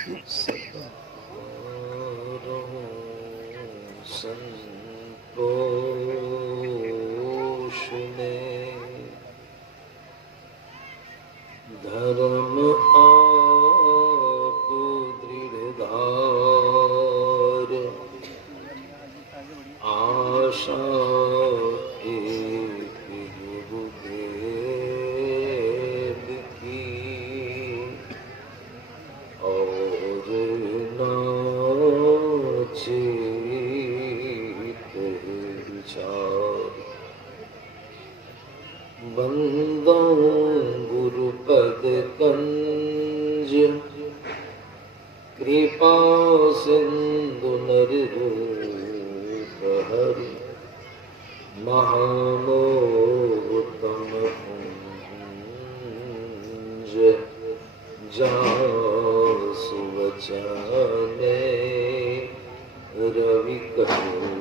सदा रहूं संतोष में, धर्म आप दृढ़धार, आशा एक युगभेद की, और नाचे विचार। बंदो गुरुपद कंज, कृपा सिंधु नर रूप हरि, महामोहतम पुंज, जासु वचने रवि कपूर।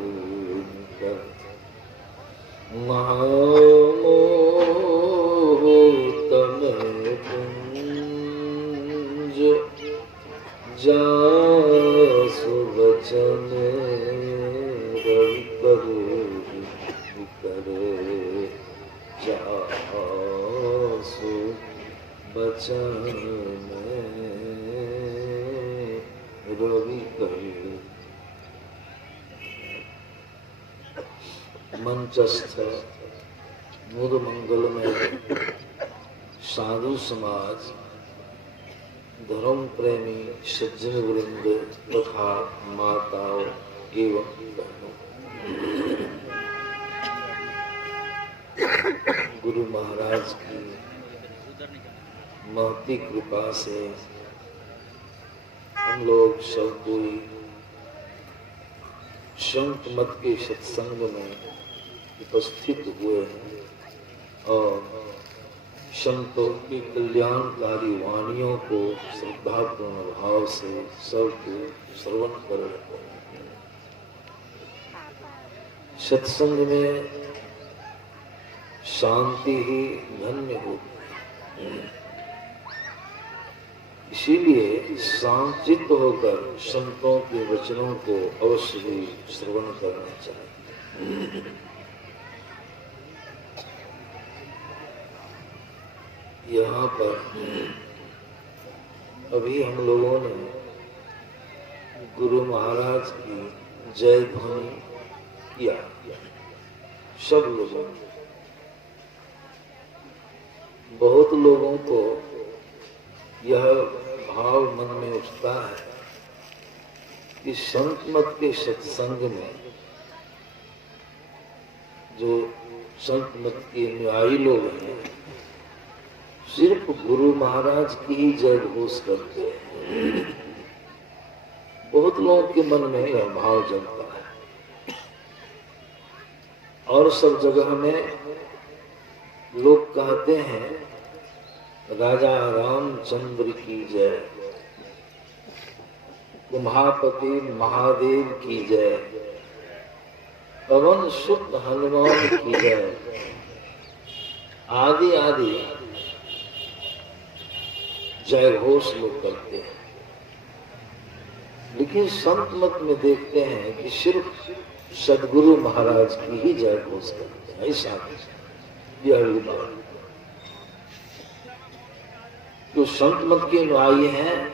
महामोहतम पुंज, जासु वचने रवि कपूर, जासु वचने रवि कपूर। मंचस्थ मूल मंगल में साधु समाज, धर्म प्रेमी सज्जन वृंद तथा माताओं एवं बहनों, गुरु महाराज की महती कृपा से हम लोग सब कोई संत मत के सत्संग में उपस्थित हुए हैं और संतों की कल्याणकारी वाणियों को श्रद्धापूर्ण भाव से सबको श्रवण कर रहे हैं। सत्संग में शांति ही धन्य होती है, इसीलिए शांतित होकर संतों के वचनों को अवश्य ही श्रवण करना चाहिए। यहाँ पर अभी हम लोगों ने गुरु महाराज की जय ध्वनि किया, सब लोगों ने। बहुत लोगों को यह भाव मन में उठता है कि संत मत के सत्संग में जो संत मत के अनुयायी लोग हैं, सिर्फ गुरु महाराज की ही जय घोष करते हैं। बहुत लोगों के मन में यह भाव जगता है और सब जगह में लोग कहते हैं राजा रामचंद्र की जय, उमापति महादेव की जय, पवन सुत हनुमान की जय, आदि आदि जय घोष लोग करते हैं। लेकिन संत मत में देखते हैं कि सिर्फ सदगुरु महाराज की ही जय घोष करते हैं। ऐसा यह बात जो संत मत के अनुयायी हैं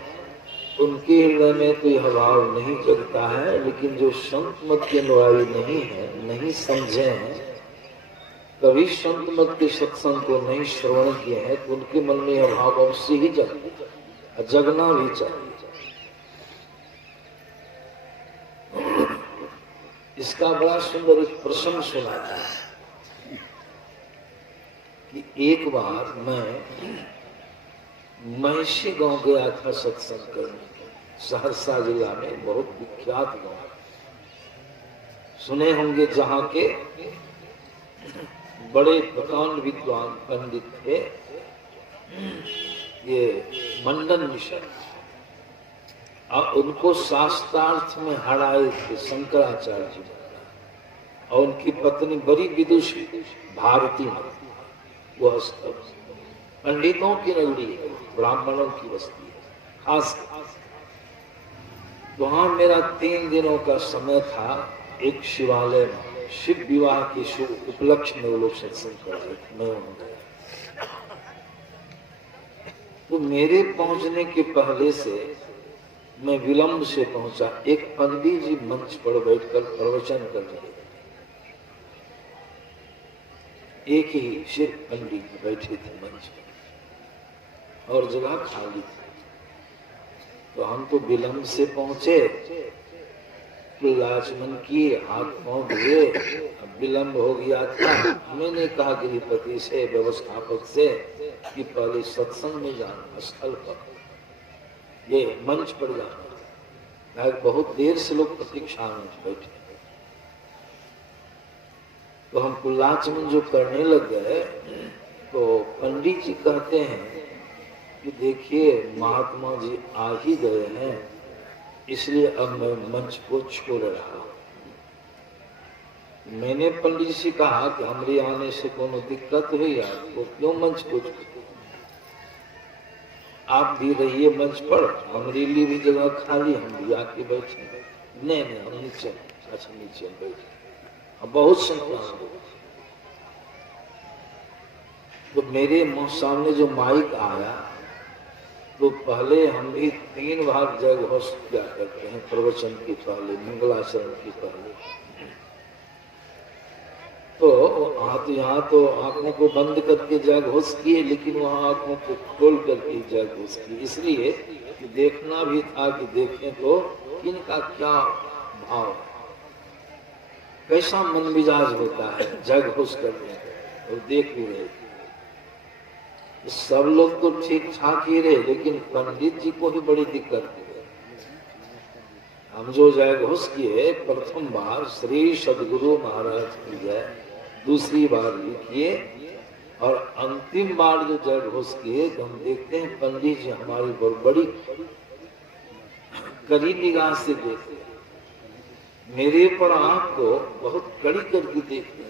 उनके हृदय में तो यह भाव नहीं जगता है, लेकिन जो संत मत के अनुयायी नहीं है, नहीं समझे हैं, कभी संत मत के सत्संग को नहीं श्रवण किए हैं, तो उनके मन में यह भाव अवश्य ही जगना भी चाहिए। इसका बड़ा सुंदर एक प्रसंग सुनाता है कि एक बार मैं महिषी गांव गया था सत्संग करने, सहरसा जिला में बहुत विख्यात गांव सुने होंगे, जहां के बड़े प्रकांड विद्वान पंडित थे ये मंडन मिश्र, और उनको शास्त्रार्थ में हराए थे शंकराचार्य जी, और उनकी पत्नी बड़ी विदुषी भारती, वह पंडितों की नगरी है, ब्राह्मणों की बस्ती है, खास वहां मेरा 3 दिनों का समय था। एक शिवालय में शिव विवाह के शुभ उपलक्ष्य में वो लोग सत्संग कर रहे थे, मैं वहां गया। तो मेरे पहुंचने के पहले से मैं विलंब से पहुंचा। एक पंडित जी मंच पर बैठकर प्रवचन कर रहे थे। एक ही सिर्फ पंडित बैठे थे मंच पर और जगह खाली थी। तो हम तो विलंब से पहुंचे, लाचमन किए, हाथ पांव धोए। अब विलंब हो गया था। मैंने कहा गिरिपति से, व्यवस्थापक से कि पहले सत्संग में जाना, स्थल पर, ये मंच पर जाना। बहुत देर से लोग प्रतीक्षा में बैठे। तो हम कुल्लाचमन जो करने लग गए, तो पंडित जी कहते हैं कि देखिए महात्मा जी आ ही गए हैं, इसलिए अब मैं मंच को छोड़ रहा हूं। मैंने पंडित जी से कहा कि हमारे आने से कोनो दिक्कत हुई आपको, क्यों मंच को, आप भी रहिए मंच पर, हमारे लिए भी जगह खाली, हम भी आके बैठे। नहीं हम नीचे, अच्छा नीचे बैठे। अब बहुत संख्या हो। तो मेरे मुंह सामने जो माइक आया, तो पहले हम भी 3 बार जग होश किया करते हैं प्रवचन के पहले, मंगलाचरण के पहले। तो यहाँ तो आंखों को बंद करके जग होश किए, लेकिन वहां आंखों को खोल करके जग होश की, इसलिए कि देखना भी था कि देखें तो इनका क्या भाव है, कैसा मन मिजाज होता है जग होश करने और देख भी रहे। सब लोग तो ठीक ठाक ही रहे, लेकिन पंडित जी को ही बड़ी दिक्कत हुई। हम जो जय घोष किए प्रथम बार श्री सदगुरु महाराज की जय, दूसरी बार भी किए, और अंतिम बार जो जय घोष किए तो हम देखते हैं पंडित जी हमारी बड़ी कड़ी निगाह से देखते, मेरे पर आंख को बहुत कड़ी करके देखते।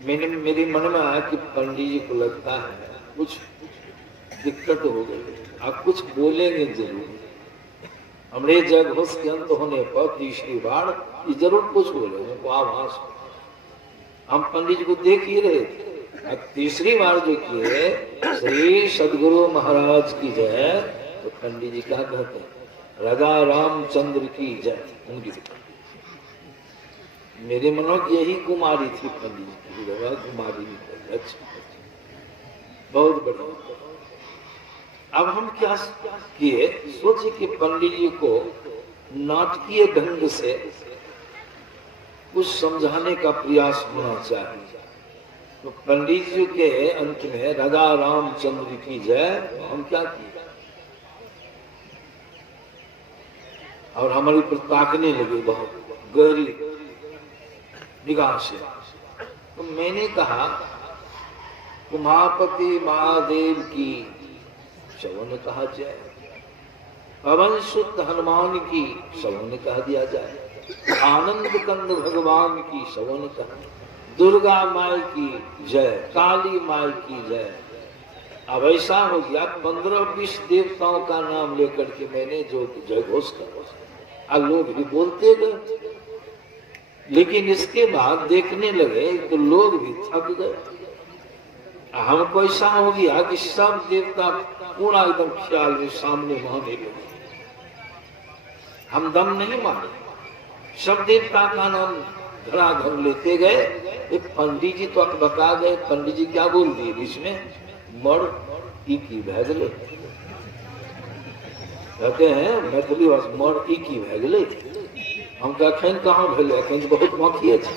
मेरे मन में आया कि पंडित जी को लगता है कुछ दिक्कत हो गई, आप कुछ बोलेंगे जरूर। हमने जग होश के अंत होने पर तीसरी बार ये जरूर कुछ बोलेंगे, वो आभास। हम पंडित जी को देख ही रहे थे। तीसरी बार जो किए श्री सदगुरु महाराज की जय, तो पंडित जी क्या कहते हैं, राजा रामचंद्र की जय। उनकी मेरे मनो की यही कुमारी थी पंडित जी, कुमारी। अच्छा, बहुत बढ़िया। अब हम क्या किए, सोचे कि पंडित जी को नाटकीय ढंग से कुछ समझाने का प्रयास होना चाहिए। तो पंडित जी के अंत में राजा रामचंद्र की जय, हम क्या किए, और हमारे ऊपर ताकने लगे बहुत गहरी निगाह से। तो मैंने कहा उमापति महादेव की, सबों ने कहा जय। पवन सुत हनुमान की, सबों ने कह दिया जाए। आनंद कंद भगवान की, सबों ने कहा। दुर्गा माई की जय, काली माई की जय। अब ऐसा हो गया 15-20 देवताओं का नाम लेकर के मैंने जो जय घोष कर, लोग भी बोलते गए, लेकिन इसके बाद देखने लगे तो लोग भी थक गए। हमको ऐसा हो गया कि सब देवता पूरा एकदम ख्याल में सामने माने लगे, हम दम नहीं माने। सब देवता का नाम धड़ाधड़ लेते गए। एक पंडित जी तो बता गए, पंडित जी क्या बोल दिए बीच में, मर की भैगले, कहते हैं मैथिली भाषा, मर की भैगले। हम अखन कहाँ भेले, अखन बहुत मौखिए थे,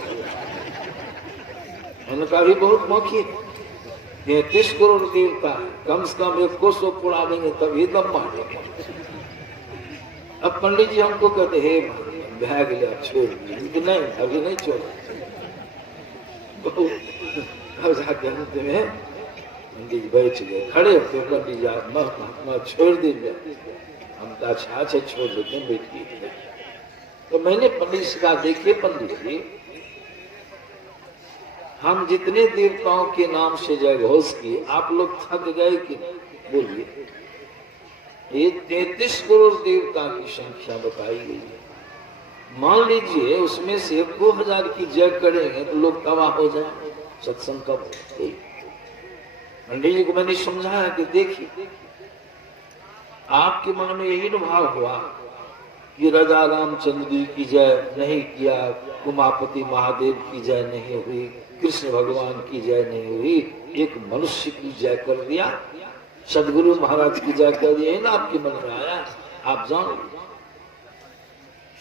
उनका भी बहुत मौखिए। 33 करोड़ देवता, कम से कम 100 पुरा देंगे तभी दम मारेंगे। अब पंडित जी हमको कहते हे भाग लिया, छोड़ दिया, नहीं अभी नहीं छोड़ा। अब जाके अंत में पंडित जी बैठ गए, खड़े होते पंडित जी महात्मा छोड़ दीजिए। हम तो अच्छा से छोड़ देते हैं, बैठिए। तो मैंने पंडित से कहा देखिए पंडित जी, हम जितने देवताओं के नाम से जय घोष किए, आप लोग थक गए कि बोलिए। ये 33 करोड़ देवता की संख्या बताई गई है। मान लीजिए उसमें से 2000 की जय करेंगे तो लोग तबाह हो जाए, सत्संग कब हो? पंडित जी को मैंने समझाया कि देखिए आपके मन में यही भाव हुआ कि राजा रामचंद्र जी की जय नहीं किया, उमापति महादेव की जय नहीं हुई, कृष्ण भगवान की जय नहीं हुई, एक मनुष्य की जय कर दिया, सदगुरु महाराज की जय कर दिया, ना आपके मन में आया? आप जान लीजिए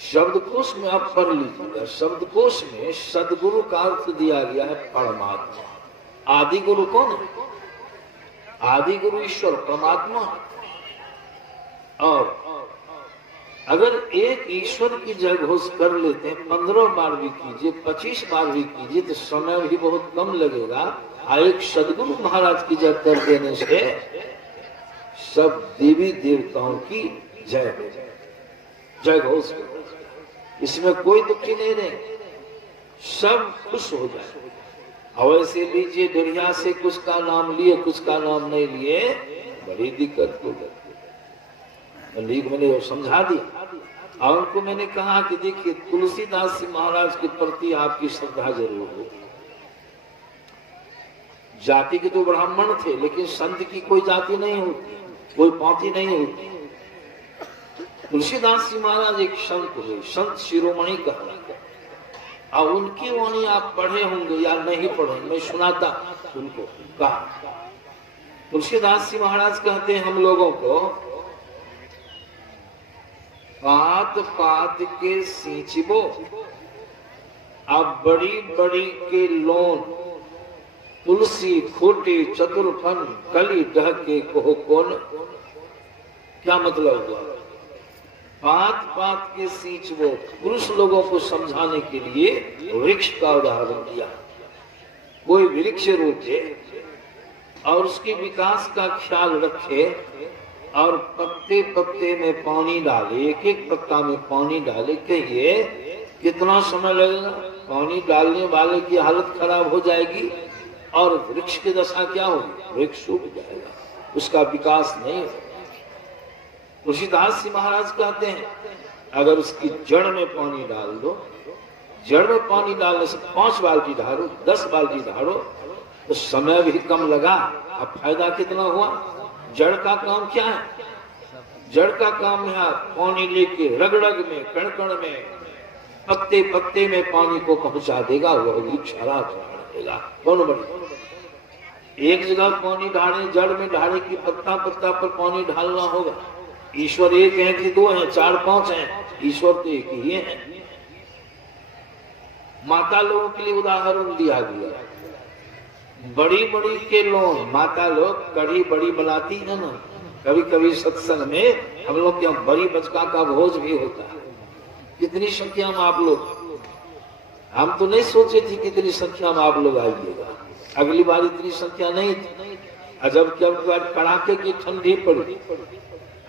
शब्दकोश में आप पढ़ लीजिएगा, शब्दकोश में सदगुरु का अर्थ दिया गया है परमात्मा। आदि गुरु कौन है? आदि गुरु ईश्वर परमात्मा। और अगर एक ईश्वर की जय घोष कर लेते हैं, 15 बार भी कीजिए, 25 बार भी कीजिए, तो समय भी बहुत कम लगेगा। एक सदगुरु महाराज की जय कर देने से सब देवी देवताओं की जय हो जाए, जय घोष। इसमें कोई दुखी नहीं रहे, सब खुश हो जाए। और ऐसे लीजिए दुनिया से कुछ का नाम लिए, कुछ का नाम नहीं लिए, बड़ी दिक्कत हो जाती। मैंने वो समझा दिया और उनको मैंने कहा कि देखिए तुलसीदास जी महाराज के प्रति आपकी श्रद्धा जरूर हो। जाति के तो ब्राह्मण थे, लेकिन संत की कोई जाति नहीं होती, कोई पांति नहीं होती। तुलसीदास जी महाराज एक संत हुए, संत शिरोमणि कहलाते। और उनकी वाणी आप पढ़े होंगे या नहीं पढ़े, मैं सुनाता उनको। कहा तुलसीदास जी महाराज कहते हैं हम लोगों को, पात पात के सींचबो, अब बड़ी बड़ी के लोन, तुलसी खोटे चतुरफन, कली डह के कहो कौन। क्या मतलब हुआ? पात पात के सींचबो, पुरुष लोगों को समझाने के लिए वृक्ष का उदाहरण दिया। कोई वृक्ष रोके और उसके विकास का ख्याल रखे और पत्ते पत्ते में पानी डाले, एक एक पत्ता में पानी डाले, कहिए कितना समय लगेगा? पानी डालने वाले की हालत खराब हो जाएगी और वृक्ष की दशा क्या होगी? वृक्ष सूख जाएगा, उसका विकास नहीं होगा। तुलसीदास जी महाराज कहते हैं अगर उसकी जड़ में पानी डाल दो, जड़ में पानी डालने से 5 बाल्टी ढारो, 10 बाल्टी ढारो, तो समय भी कम लगा, अब फायदा कितना हुआ? जड़ का काम क्या है? जड़ का काम है पानी लेके रग रग में, कण कण में, पत्ते पत्ते में पानी को पहुंचा देगा, वह वृक्ष हरा देगा। कौन बड़ी एक जगह पानी ढाले, जड़ में ढाले की पत्ता पत्ता पर पानी ढालना होगा। ईश्वर एक है कि 2 हैं, 4 5 हैं? ईश्वर तो एक ही है। माता लोगों के लिए उदाहरण दिया गया, बड़ी बड़ी के लोग, माता लोग कढ़ी बड़ी बनाती है ना, कभी कभी सत्संग में हम लोग के यहाँ बड़ी बचका का भोज भी होता है। कितनी संख्या में आप लोग, हम तो नहीं सोचे थे कितनी संख्या में आप लोग आइएगा। अगली बार इतनी संख्या नहीं थी। जब कड़ाके की ठंडी पड़ी,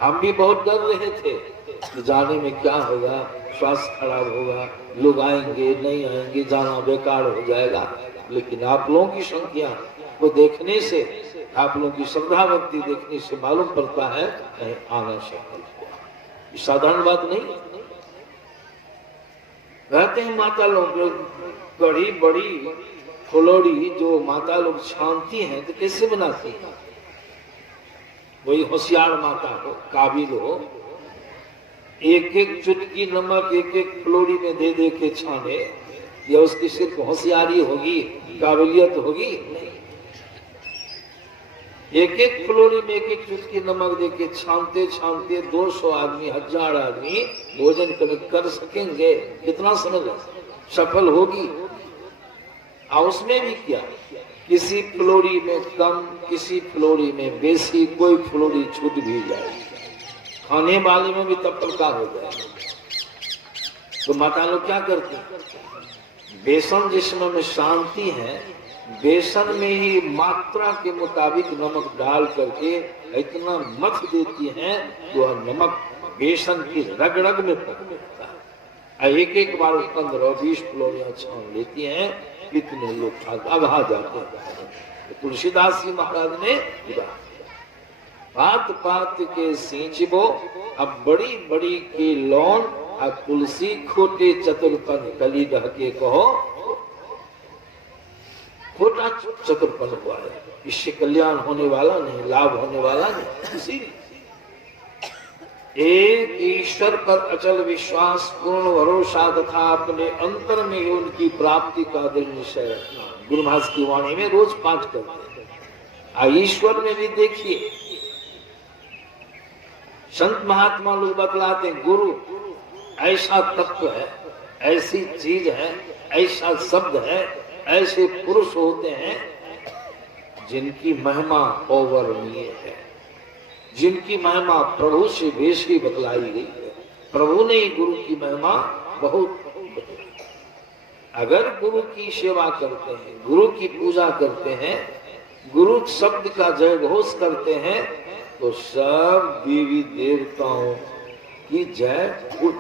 हम भी बहुत डर रहे थे कि जाने में क्या होगा, स्वास्थ्य खराब होगा, लोग आएंगे नहीं आएंगे, जाना बेकार हो जाएगा। लेकिन आप लोगों की संख्या को देखने से, आप लोगों की श्रद्धा भक्ति देखने से मालूम पड़ता है कहीं आना सफल हुआ। साधारण बात नहीं। कहते हैं माता लोग कड़ी बड़ी फुलौड़ी जो माता लोग छानती हैं तो कैसे बनाती हैं? कोई होशियार माता हो, काबिल हो, एक एक चुटकी नमक एक एक फुलौड़ी में दे दे के छाने, या उसकी सिर्फ होशियारी होगी, काबिलियत होगी? नहीं। एक एक फुलौड़ी में एक एक चुटकी नमक दे के छानते छानते 200 आदमी, 1000 आदमी भोजन कर सकेंगे? कितना समय लगे? सफल होगी। और उसमें भी क्या, किसी फुलौड़ी में कम, किसी फुलौड़ी में बेसी, कोई फुलौड़ी छूट भी जाएगी, खाने वाले में भी तब प्रकार हो जाएगा। तो माता लोग क्या करती हैं? बेसन जिसमें में शांति है, बेसन में ही मात्रा के मुताबिक नमक डाल करके इतना मथ देती हैं तो वह नमक बेसन की रग रग में पकड़ता है। एक एक बार 15-20 फुलौड़ियां छान लेती हैं, कितने लोग आघा जाते हैं। तो तुलसीदास जी महाराज ने पात पात के सींचबो, अब बड़ी बड़ी के लौन, अब तुलसी खोटे चतुरपन कली ढह के कहो, खोटा चतुरपन हुआ है, इससे कल्याण होने वाला नहीं, लाभ होने वाला नहीं। इसीलिए एक ईश्वर पर अचल विश्वास, पूर्ण भरोसा तथा अपने अंतर में उनकी प्राप्ति का दृढ़ निश्चय रखना। गुरु महाराज की वाणी में रोज पाठ करते हैं। ईश्वर में भी देखिए, संत महात्मा लोग बतलाते हैं, गुरु ऐसा तत्व है, ऐसी चीज है, ऐसा शब्द है, ऐसे पुरुष होते हैं जिनकी महिमा अवर्णनीय है, जिनकी महिमा प्रभु से बेशी बतलाई गई है। प्रभु ने गुरु की महिमा बहुत, अगर गुरु की सेवा करते हैं, गुरु की पूजा करते हैं, गुरु शब्द का जय घोष करते हैं, तो सब देवी देवताओं की जय उठ,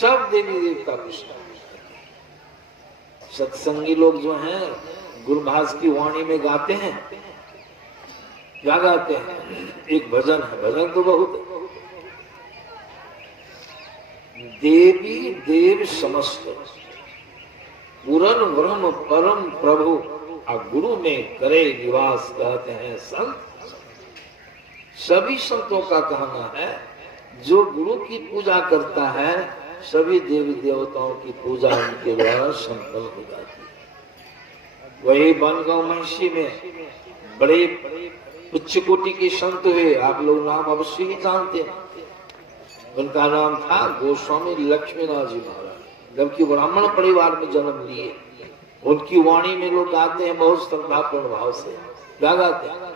सब देवी देवता कृष्ण। सत्संगी लोग जो हैं गुरु महाराज की वाणी में गाते हैं, क्या गाते हैं? एक भजन है, भजन तो बहुत है। देवी देव समस्त पूरन ब्रह्म परम प्रभु, गुरु में करे निवास, कहते हैं संत। सभी संतों का कहना है, जो गुरु की पूजा करता है, सभी देवी देवताओं की पूजा उनके द्वारा संपन्न हो जाती है। वही बनगांव महिषी में बड़े उच्च कोटि के संत हुए, आप लोग नाम अवश्य ही जानते हैं। उनका नाम था गोस्वामी लक्ष्मीनाथ जी महाराज, जबकि ब्राह्मण परिवार में जन्म लिए। उनकी वाणी में लोग गाते हैं बहुत श्रद्धापूर्ण भाव से। क्या गाते हैं?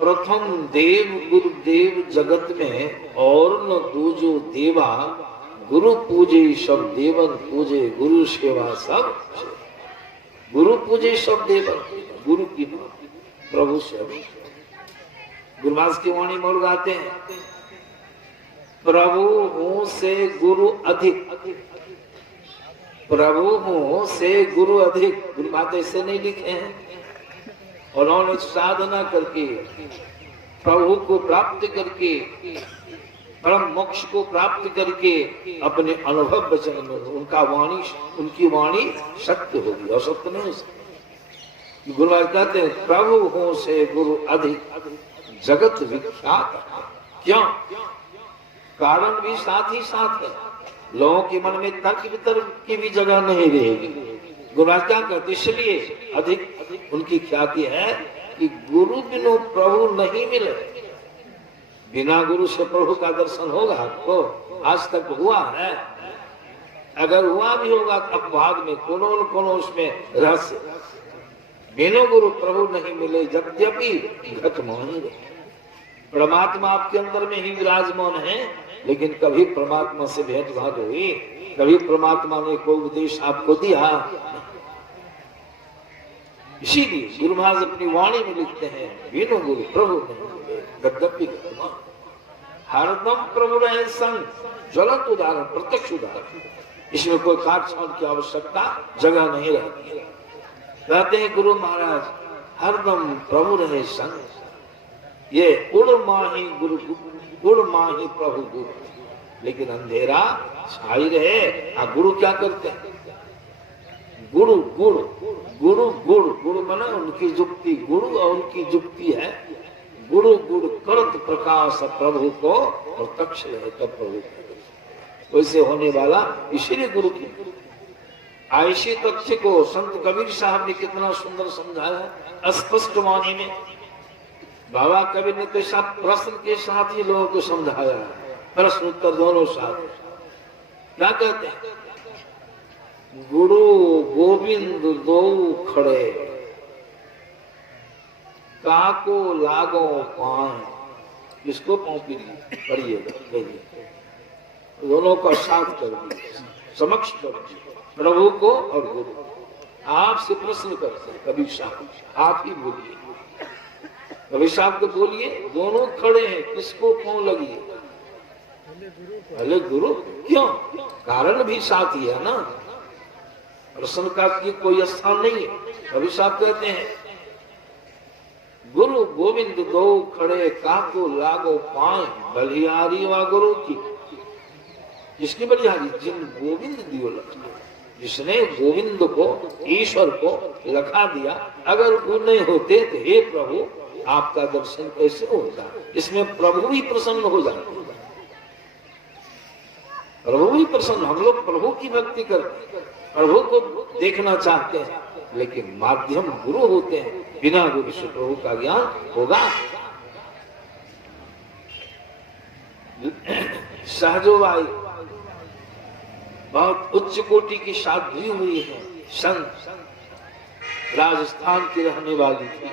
प्रथम देव गुरुदेव जगत में और न दूजो देवा, गुरु पूजे सब देवन पूजे, गुरु सेवा सब। गुरु पूजे सब देवन, गुरु की प्रभु से। गुरु महाराज की वाणी में गाते हैं, प्रभु हूं से गुरु अधिक, प्रभु हूं से गुरु अधिक। गुरु महाराज ऐसे नहीं लिखे हैं, उन्होंने साधना करके, प्रभु को प्राप्त करके, परम मोक्ष को प्राप्त करके, अपने अनुभव वचन में उनका वाणी, उनकी वाणी सत्य होगी और सत्य नहीं हो सकती। गुरु महाराज कहते हैं, प्रभु हो से गुरु अधिक, जगत विख्यात। क्यों? कारण भी साथ ही साथ है। लोगों के मन में तर्क वितर्क की भी जगह नहीं रहेगी। गुरु महाराज क्या कहते, इसलिए अधिक उनकी ख्याति है कि गुरु बिनु प्रभु नहीं मिले। बिना गुरु से प्रभु का दर्शन होगा आपको? आज तक हुआ है? अगर हुआ भी होगा तो अपवाद में, कोनो उसमें रहस्य। बिना गुरु प्रभु नहीं मिले, यद्यपि घट मोही रहे। परमात्मा आपके अंदर में ही विराजमान है, लेकिन कभी परमात्मा से भेंट घाट हुई? कभी परमात्मा ने कोई उपदेश आपको दिया? इसीलिए गुरु महाराज अपनी वाणी में लिखते हैं, बिनु गुरु प्रभु नहीं, यद्यपि हरदम प्रभु रहे संग, ज्वलंत उदाहरण, प्रत्यक्ष उदाहरण। इसमें कोई काट छाट की आवश्यकता जगह नहीं रहती। कहते हैं गुरु महाराज, हरदम प्रभु रहे संग, ये उड़ माही गुरु, उड़ माही प्रभु गुरु। लेकिन अंधेरा छाई रहे। गुरु क्या करते हैं? गुरु गुरु गुरु गुरु गुरु माने उनकी जुक्ति, गुरु और उनकी जुक्ति है। गुरु गुरु करत प्रकाश प्रभु को प्रत्यक्ष रहे तब प्रभु, वैसे होने वाला। इसीलिए गुरु की ऐसी तथ्य को संत कबीर साहब ने कितना सुंदर समझाया स्पष्ट वाणी में। बाबा कबीर ने तो सब प्रश्न के साथ ही लोगों को समझाया, प्रश्न उत्तर दोनों साथ। क्या कहते हैं? गुरु गोविंद दो खड़े, काको लागो पाए। इसको पढ़िएगा, दोनों का साथ कर दिए, समक्ष कर दिए, प्रभु को और गुरु। आपसे प्रश्न करते हैं कबीर साहब, आप ही बोलिए। कबीर साहब को बोलिए, दोनों खड़े हैं, किसको कौन लगी? पहले गुरु। क्यों? कारण भी साथ ही है ना, प्रश्न का कोई स्थान नहीं है। कबीर साहब कहते हैं, गुरु गोविंद दो खड़े काको लागो पाए, बलिहारी वा गुरु की। किसकी बलिहारी? जिन गोविंद दियो लखा, जिसने गोविंद को, ईश्वर को लखा दिया। अगर वो नहीं होते तो हे प्रभु आपका दर्शन कैसे होता? इसमें प्रभु भी प्रसन्न हो जाते, प्रभु भी प्रसन्न। हम लोग प्रभु की भक्ति करते हैं, प्रभु को देखना चाहते हैं, लेकिन माध्यम गुरु होते हैं। बिना गुरु से प्रभु का ज्ञान होगा? सहजोबाई बहुत उच्च कोटि की साध्वी हुई है, संत, राजस्थान की रहने वाली थी।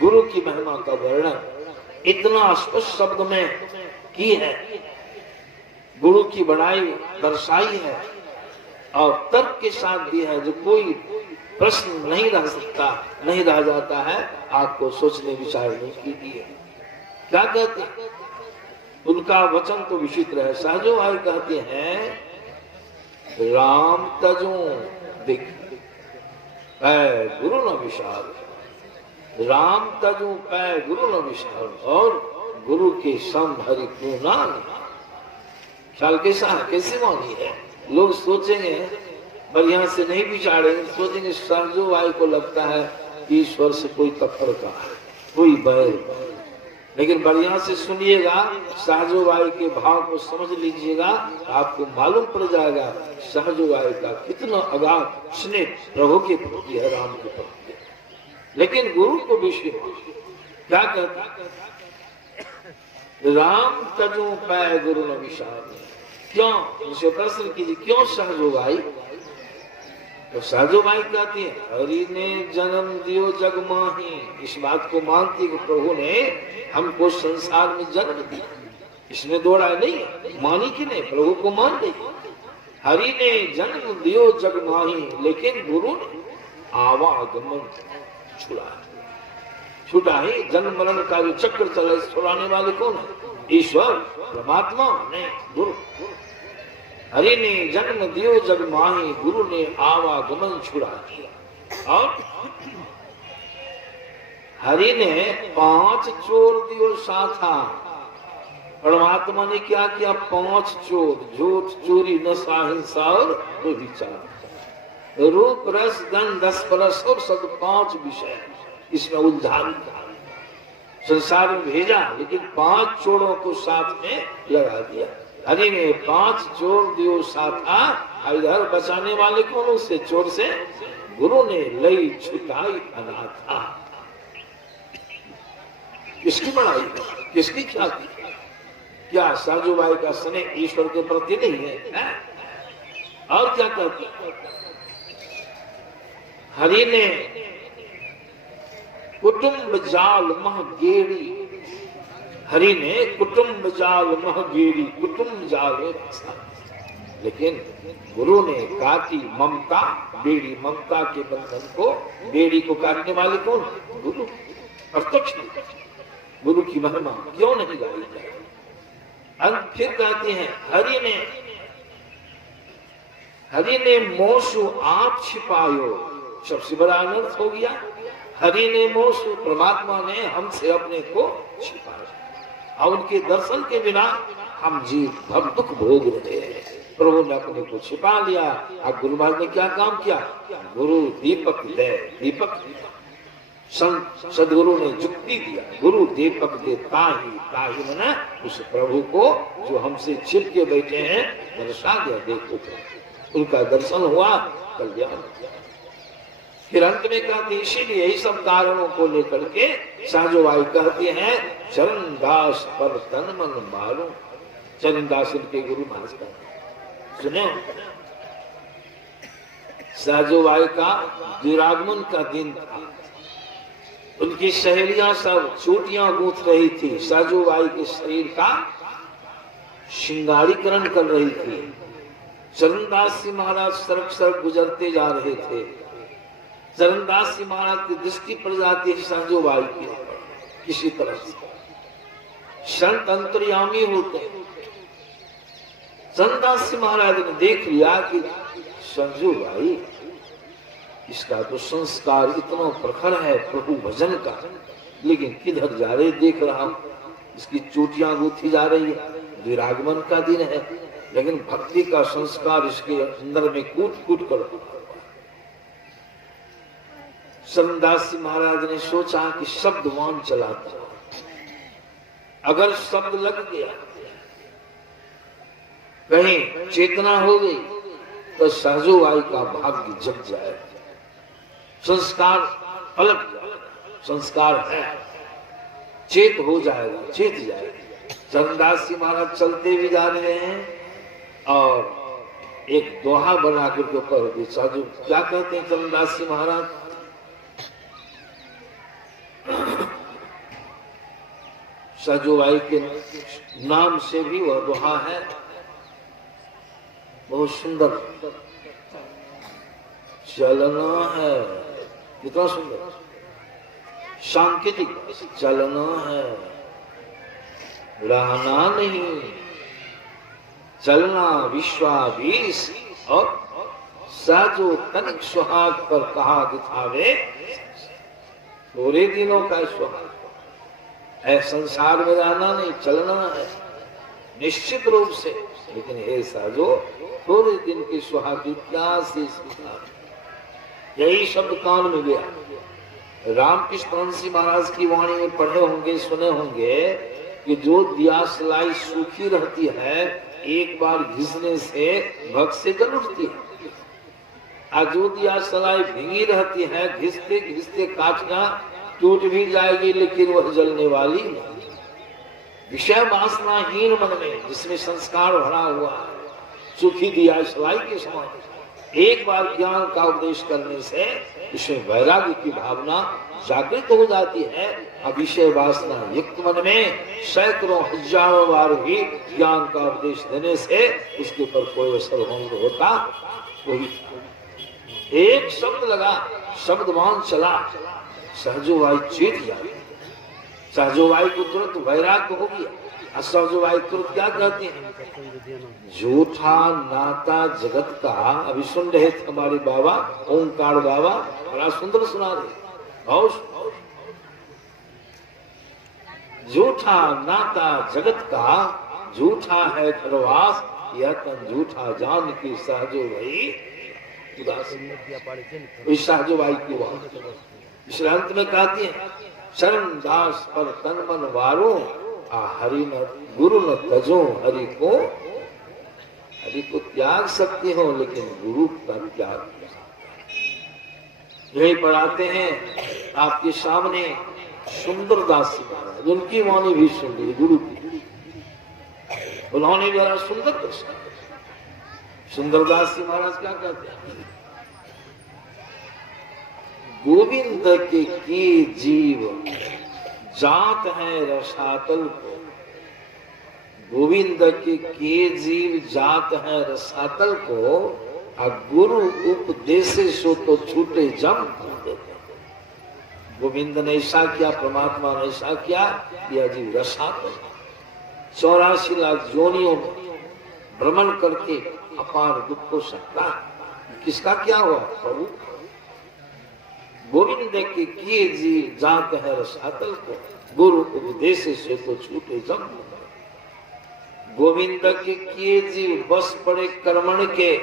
गुरु की महिमा का वर्णन इतना स्पष्ट शब्द में की है, गुरु की बड़ाई दर्शाई है और तर्क के साथ भी है, जो कोई प्रश्न नहीं रह सकता, नहीं रह जाता है। आपको सोचने विचारने की लिए क्या कहते हैं? उनका वचन तो विचित्र है। सहजो भाई कहते हैं, राम तजो दिख पै गुरु न विशाल, राम तजो पै गुरु न विशाल, और गुरु के सम हरि पूर्णा। ख्याल कैसा है, कैसे मानी है? लोग सोचेंगे, बढ़िया से नहीं विचारेंगे, सोचेंगे सहजो भाई को लगता है ईश्वर से कोई तफरका है, कोई बैर। लेकिन बढ़िया से सुनिएगा, सहजो भाई के भाव को समझ लीजिएगा, आपको मालूम पड़ जाएगा सहजो भाई का कितना अगाध स्नेह प्रभु के प्रति है, राम के प्रति। लेकिन गुरु को विषय क्या कहता? राम तजो पै गुरु न विशाल। क्यों? उनसे प्रश्न कीजिए, क्यों सहजो भाई? तो सहजो भाई कहती है, हरि ने जन्म दियो जग माही। इस बात को मानती है कि प्रभु ने हमको संसार में जन्म दिया, इसमें दो राय नहीं है। मानी कि नहीं? प्रभु को मान रही। हरि ने जन्म दियो जग माही, लेकिन गुरु ने आवागमन छुड़ा ही। जन्म मरण का जो चक्र चला, छुड़ाने वाले कौन है? ईश्वर, परमात्मा नहीं, गुरु। हरि ने जन्म दियो जग माही, गुरु ने आवागमन छुड़ा दिया। और हरि ने 5 चोर दियो साथा। परमात्मा ने क्या किया? 5 चोर, झूठ, चोरी, नशा, हिंसा और व्यभिचार, रूप, रस, गंध, 10 परस और सब 5 विषय इसमें उलझा संसार में भेजा। लेकिन 5 चोरों को साथ में लगा दिया। हरि ने 5 चोर दियो साथा, इधर बचाने वाले कौन? उससे चोर से गुरु ने लई छुटाई अनाथा। किसकी बड़ाई, किसकी ख्याति? क्या सहजो भाई का स्नेह ईश्वर के प्रति नहीं है? और क्या कहती? हरि ने कुटुंब जाल मह गेड़ी। हरि ने कुटुंब जाल मह गेड़ी, कुटुंब जाल में फंसा। लेकिन गुरु ने काटी ममता बेड़ी। ममता के बंधन को, बेड़ी को काटने वाले कौन? गुरु। प्रत्यक्ष गुरु की महिमा क्यों नहीं गाई जाए? अंत फिर कहते हैं, हरि ने मोसु आप छिपायो। सबसे बड़ा अनर्थ हो गया। हरि ने मोसु, परमात्मा ने हमसे अपने को छिपाया, और उनके दर्शन के बिना हम जीव भव दुख भोग रहे हैं। प्रभु ने अपने को छिपा लिया। अब गुरु महाराज ने क्या काम किया? गुरु दीपक दे, दीपक सदगुरु ने जुक्ति दिया। गुरु दीपक दे ताही मना उस प्रभु को जो हमसे छिप के बैठे हैं दर्शा दिया। देखो उनका दर्शन हुआ, कल्याण। फिर अंत में कहते, इसीलिए यही सब कारणों को लेकर के सहजो भाई कहते हैं, चरण दास पर तन मन मारो। चरण दास के गुरु महाराज का सुने। सहजो भाई का दुरागमन का दिन था। उनकी सहेलियां सब चोटियां गूंथ रही थी। सहजो भाई के शरीर का श्रृंगारीकरण कर रही थी। चरणदास जी महाराज सड़क सड़क गुजरते जा रहे थे। चरणदास जी महाराज की दृष्टि पड़ जाती है सहजो भाई की किसी तरह से। संत अंतर्यामी होते हैं। चरणदास जी महाराज ने देख लिया कि सहजो भाई, इसका तो संस्कार इतना प्रखर है प्रभु भजन का, लेकिन किधर जा रहे देख रहा हूं, इसकी चोटियां गूंथी जा रही है, विरागमन का दिन है, लेकिन भक्ति का संस्कार इसके अंदर में कूट कूट कर। शरणदास जी महाराज ने सोचा कि शब्दवान चलाता, अगर शब्द लग गया, कहीं चेतना हो गई तो सहजोबाई का भाग्य जग जाए, संस्कार पलट जाए, संस्कार है, चेत हो जाएगा, चेत जाएगा। चरणदास जी महाराज चलते भी जा रहे हैं और एक दोहा बना करके ऊपर साधु क्या कहते हैं चरणदास जी महाराज, सहजोबाई के नाम से भी वह दोहा है, बहुत सुंदर। चलना है, कितना सुंदर सांकेतिक, चलना है रहना नहीं, चलना विश्वाभीष, और साजो तनिक सुहाग पर कहा दिखावे, पूरे दिनों का सुहाग है, संसार में रहना नहीं, चलना है निश्चित रूप से, लेकिन हे साजो थोड़े दिन की सुहागी क्या से यही शब्द कान में गया। रामकृष्ण परमहंस महाराज की वाणी में पढ़े होंगे, सुने होंगे कि जो दियासलाई सूखी रहती है, एक बार घिसने से भक्त से जल उठती है, और जो दियासलाई भीगी रहती है, घिसते घिसते काटना टूट भी जाएगी, लेकिन वह जलने वाली नहीं। विषय वासनाहीन मन में जिसमें संस्कार भरा हुआ है, सूखी दियासलाई के समान, एक बार ज्ञान का उपदेश करने से इसमें वैराग्य की भावना जागृत हो जाती है। विषय वासना युक्त मन में सैकड़ों हजारों बार भी ज्ञान का उपदेश देने से उसके ऊपर कोई असर होता कोई। एक शब्द लगा, शब्दवान चला, सहजोबाई चेत जाती, सहजोबाई को तुरंत वैराग्य हो गया। सहजोबाई तुरंत क्या कहती है, झूठा नाता जगत का, अभी सुन रहे थे हमारे बाबा ओंकार बाबा, बड़ा सुंदर सुना रहे, और झूठा नाता जगत का, झूठा है खरवास, यह तन झूठा जान की सहजोबाई उदास। सहजोबाई की बात इसलिए अंत में कहती है, शरण दास पर तन मन वारो, हरि न गुरु न तजो, हरि को त्याग सकती हो, लेकिन गुरु का त्याग यही पढ़ाते हैं आपके सामने सुंदरदास जी महाराज, उनकी वाणी भी सुन ली गुरु की, उन्होंने बड़ा सुंदर दर्शन। सुंदरदास जी महाराज क्या कहते हैं, गोविंद के की जीव जात है रसातल को, गोविंद के जीव जात है रसातल को, गुरु उपदेश सो तो छूटे जम। गोविंद ने ऐसा किया, परमात्मा ने ऐसा किया, यह जीव रसातल 84 लाख योनियों में भ्रमण करके अपार दुख को सकता है। किसका क्या हुआ, प्रभु गोविंद के किए जीव जात है रसातल को, गुरु उपदेश से तो छूटे जम। गोविंद के किए जीव बस पड़े कर्मण के,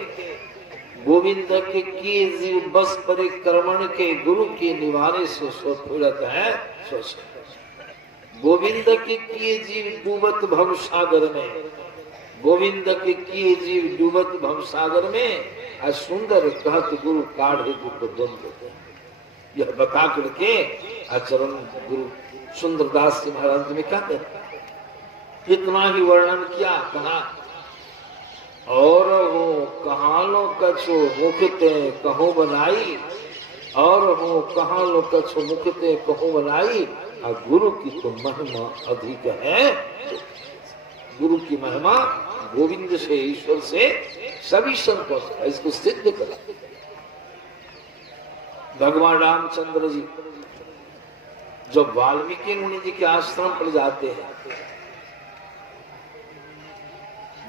गोविंद के किए जीव बस पड़े कर्मण के, गुरु के निवारे से स्वफुरत है स्वस्थ। गोविंद के किए जीव डूबत भव सागर में, गोविंद के किए जीव डूबत भव सागर में, सुंदर कहत गुरु काढ़े दुख द्वंद। यह बता करके आचरण गुरु सुंदरदास जी महाराज ने कहते हैं, इतना ही वर्णन किया, कहा और वो कहानो कछो मुखते कहो बनाई, और वो कहानो कछो मुखते कहो बनाई, और गुरु की तो महिमा अधिक है। गुरु की महिमा गोविंद से, ईश्वर से सभी संतोष है, इसको सिद्ध कर। भगवान रामचंद्र जी जब वाल्मीकि मुनि जी के आश्रम पर जाते हैं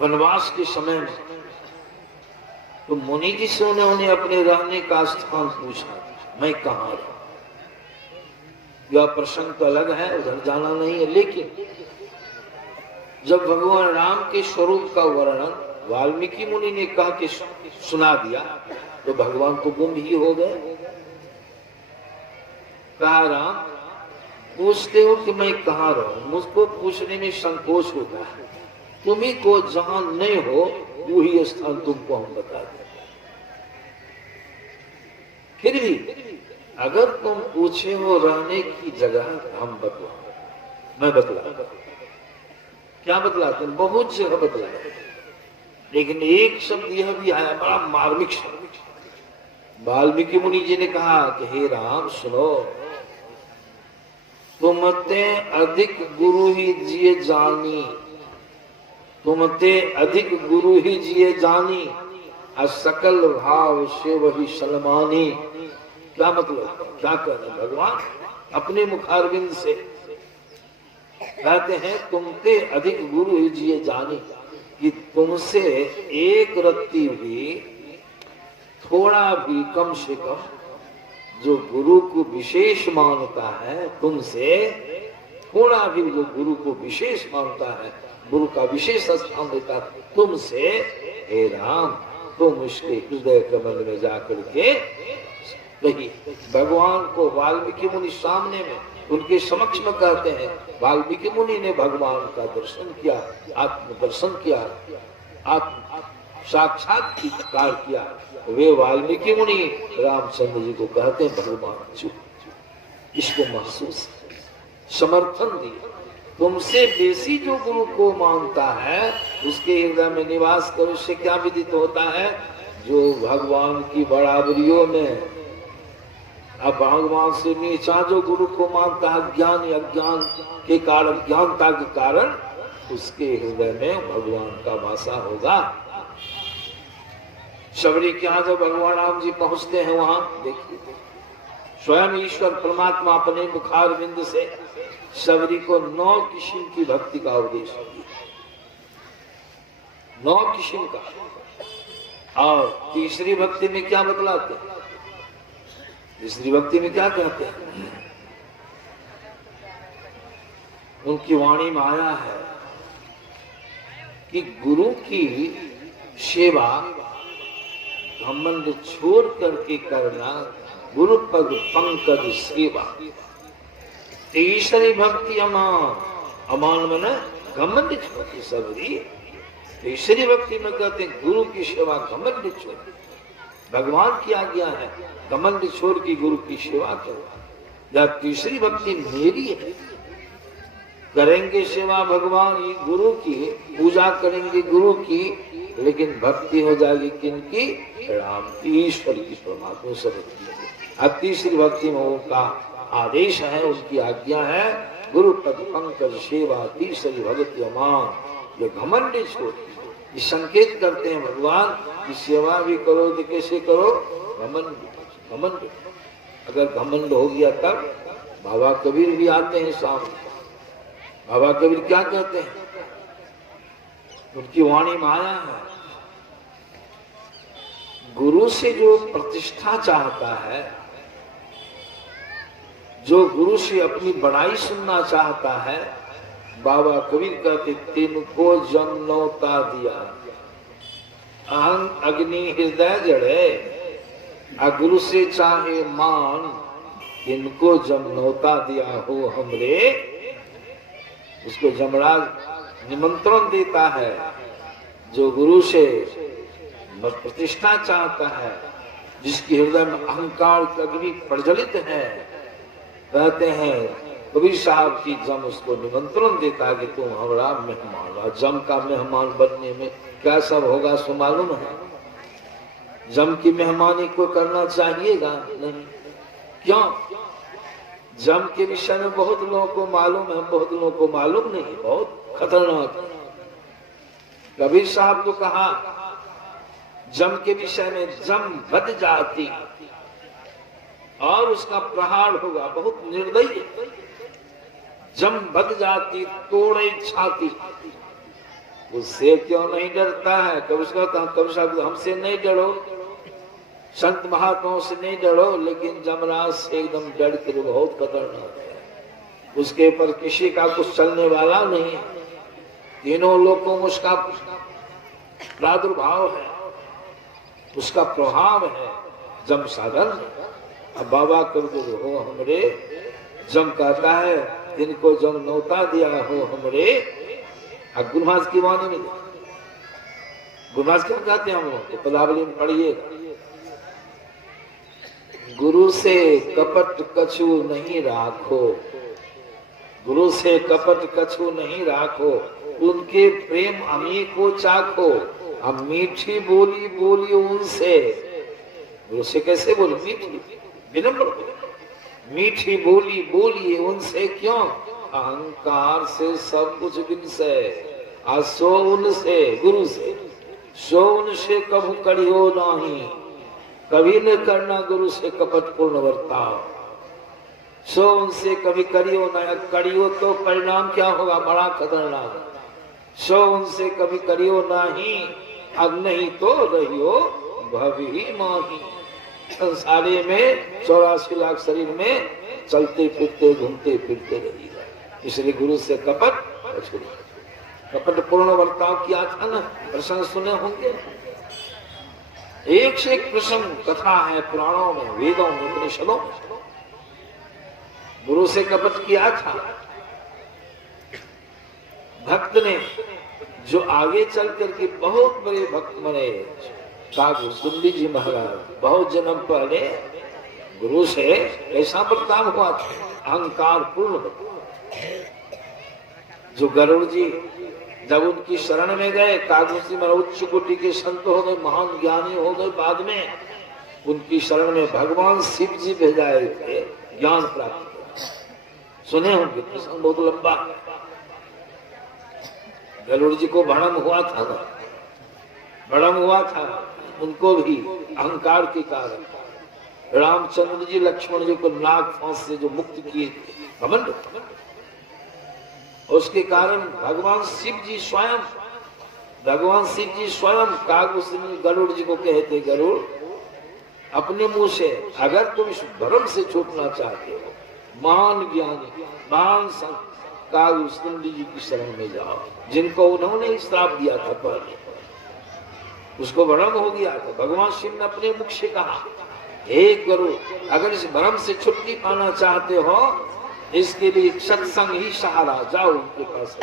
वनवास के समय में, तो मुनि जी से उन्हें अपने रहने का स्थान पूछा, मैं कहाँ रहूं। यह प्रसंग तो अलग है, उधर जाना नहीं है। लेकिन जब भगवान राम के स्वरूप का वर्णन वाल्मीकि मुनि ने कहा कि सुना दिया, तो भगवान तो गुम ही हो गए। कहा राम पूछते हो कि मैं कहाँ रहूं, मुझको पूछने में संकोच होता है। तुम्ही को जहां नहीं हो वही स्थान तुमको हम बता दें। फिर भी अगर तुम पूछे हो रहने की जगह, हम बतला, मैं बतला, क्या बतलाते हैं, बहुत जगह बतलाते, लेकिन एक शब्द यह भी आया बड़ा मार्मिक शब्द। वाल्मीकि मुनि जी ने कहा कि हे राम सुनो, तुमते अधिक गुरु ही जिए जानी, तुमते अधिक गुरु ही जिए जानी, असकल भाव से वही सलमानी। क्या मतलब, क्या कह रहे भगवान अपने मुखारविंद से कहते हैं तुमते अधिक गुरु ही जिए जानी, कि तुमसे एक रत्ती भी, थोड़ा भी, कम से कम जो गुरु को विशेष मानता है, तुमसे थोड़ा भी जो गुरु को विशेष मानता है, गुरु का विशेष स्थान देता है, तुमसे हे राम तुम इसके हृदय कमल में जाकर के कही। भगवान को वाल्मीकि मुनि सामने में उनके समक्ष में कहते हैं, वाल्मीकि मुनि ने भगवान का दर्शन किया, आत्म दर्शन किया, आत्म साक्षात्कार किया। वे वाल्मीकि मुनि रामचंद्र जी को कहते हैं भगवान चुप, इसको महसूस समर्थन दिए। तुमसे बेसी जो गुरु को मानता है उसके हृदय में निवास करो। इससे क्या विदित होता है, जो भगवान की बराबरियों में, अब भगवान से नीचा जो गुरु को मानता है ज्ञान या अज्ञान के कारण, ज्ञानता के कारण, उसके हृदय में भगवान का वासा होगा। शबरी के यहाँ जब भगवान राम जी पहुंचते हैं, वहां देखिए स्वयं ईश्वर परमात्मा अपने मुखारविंद से शबरी को 9 किस्म की भक्ति का उपदेश दिया, 9 किस्म का। और तीसरी भक्ति में क्या बतलाते हैं, तीसरी भक्ति में क्या कहते हैं, उनकी वाणी में आया है कि गुरु की सेवा घमंड छोड़ करके करना, गुरु पद पंकज सेवा। तीसरी भक्ति अमान, अमान मैंने घमंड छोड़ सबरी। तीसरी भक्ति में कहते हैं गुरु की सेवा घमंड छोड़, भगवान की आज्ञा है घमंड छोड़ की गुरु की सेवा करो। जब तीसरी भक्ति मेरी है, करेंगे सेवा भगवान गुरु की, पूजा करेंगे गुरु की, लेकिन भक्ति हो जाएगी किनकी, राम की, ईश्वर की, परमात्मा से भक्ति। अब तीसरी भक्ति में उनका आदेश है, उसकी आज्ञा है, गुरु पद पंकज सेवा तीसरी भक्ति अमान, जो घमंड छोड़। ये संकेत करते हैं भगवान की सेवा भी करो तो कैसे करो, घमंड, घमंड। अगर घमंड हो गया तब बाबा कबीर भी आते हैं सामने। बाबा कबीर क्या कहते हैं, उनकी वाणी में आया है, गुरु से जो प्रतिष्ठा चाहता है, जो गुरु से अपनी बड़ाई सुनना चाहता है, बाबा कबीर कहते तिनको जन्मता दिया, अहं अग्नि हृदय जड़े, गुरु से चाहे मान, इनको जन्मता दिया हो हमरे। उसको जमराज निमंत्रण देता है, जो गुरु से प्रतिष्ठा चाहता है, जिसके हृदय में अहंकार की अग्नि प्रज्वलित है, कहते हैं कबीर साहब की जम उसको निमंत्रण देता है कि तुम हमारा मेहमान। जम का मेहमान बनने में क्या सब होगा सो मालूम है। जम की मेहमानी को करना चाहिएगा नहीं, क्यों, जम के विषय में बहुत लोगों को मालूम है, बहुत लोगों को मालूम नहीं, बहुत खतरनाक। कबीर साहब तो कहा जम के विषय में, जम बद जाती और उसका प्रहार होगा, बहुत निर्दयी। जम बद जाती तोड़े छाती, उससे क्यों नहीं डरता है। कभी साहब हमसे नहीं डरो, संत महात्माओं से नहीं डरो, लेकिन जमराज से एकदम डर के बहुत खतरनाक है। उसके ऊपर किसी का कुछ चलने वाला नहीं है। तीनों लोगों में उसका प्रादुर्भाव है, उसका प्रभाव है। जम साधन अब बाबा कर दो हो हमरे, जम कहता है इनको जम नौता दिया हो हमरे। अब गुरमास की वाणी में गुरमास क्यों कहते हैं हम लोग तो पदावली में पढ़िए, गुरु से कपट कछु नहीं राखो, गुरु से कपट कछु नहीं राखो, उनके प्रेम अमी को चाखो। अब मीठी बोली बोली उनसे, गुरु से कैसे बोले? मीठी विनम्र, मीठी बोली बोलिए उनसे क्यों? अहंकार से सब कुछ बिनसे, आ सो उनसे गुरु से, सो उनसे कभू करियो नहीं, कभी न करना गुरु से कपट पूर्ण वर्ताव। सो उनसे कभी करियो ना, करियो तो परिणाम क्या होगा? बड़ा खतरनाक। सो उनसे कभी करियो नहीं, अब नहीं तो रहियो भवी ही माही। संसारे में 84 लाख शरीर में चलते फिरते घूमते फिरते रहिएगा। इसलिए गुरु से कपट, कपट पूर्ण वर्ताव किया था ना, प्रसंग सुने होंगे। एक से एक प्रसंग कथा है पुराणों में, वेदों में, उपनिषदों में। गुरु से कपट किया था। भक्त ने जो आगे चल करके बहुत बड़े भक्त बने, कागू सुंदी जी महाराज, बहुत जन्म पहले गुरु से ऐसा बर्ताव हुआ था, अहंकार पूर्ण। जो गरुड़ जी जब उनकी शरण में गए, कागू जी महाराज उच्च कोटि के संत हो गए, महान ज्ञानी हो गए। बाद में उनकी शरण में भगवान शिव जी भेजाए थे ज्ञान प्राप्त। सुने होंगे प्रसंग, बहुत लंबा। गरुड़ जी को भ्रम हुआ था ना, भ्रम हुआ था उनको भी अहंकार के कारण। रामचंद्र जी लक्ष्मण जी को नाग फांस से जो मुक्त किए थे, घमंड, उसके कारण भगवान शिव जी स्वयं, कागभूषण गरुड़ जी को कहते, गरुड़ अपने मुंह से अगर तुम इस भ्रम से छूटना चाहते हो, महान ज्ञानी महान संत कागभूषण जी की शरण में जाओ, जिनको उन्होंने श्राप दिया था पहले। उसको भ्रम हो गया था, भगवान शिव ने अपने मुख से कहा, हे गरुड़, अगर इस भ्रम से छुट्टी पाना चाहते हो, इसके लिए सत्संग ही सहारा, जाओ उनके पास।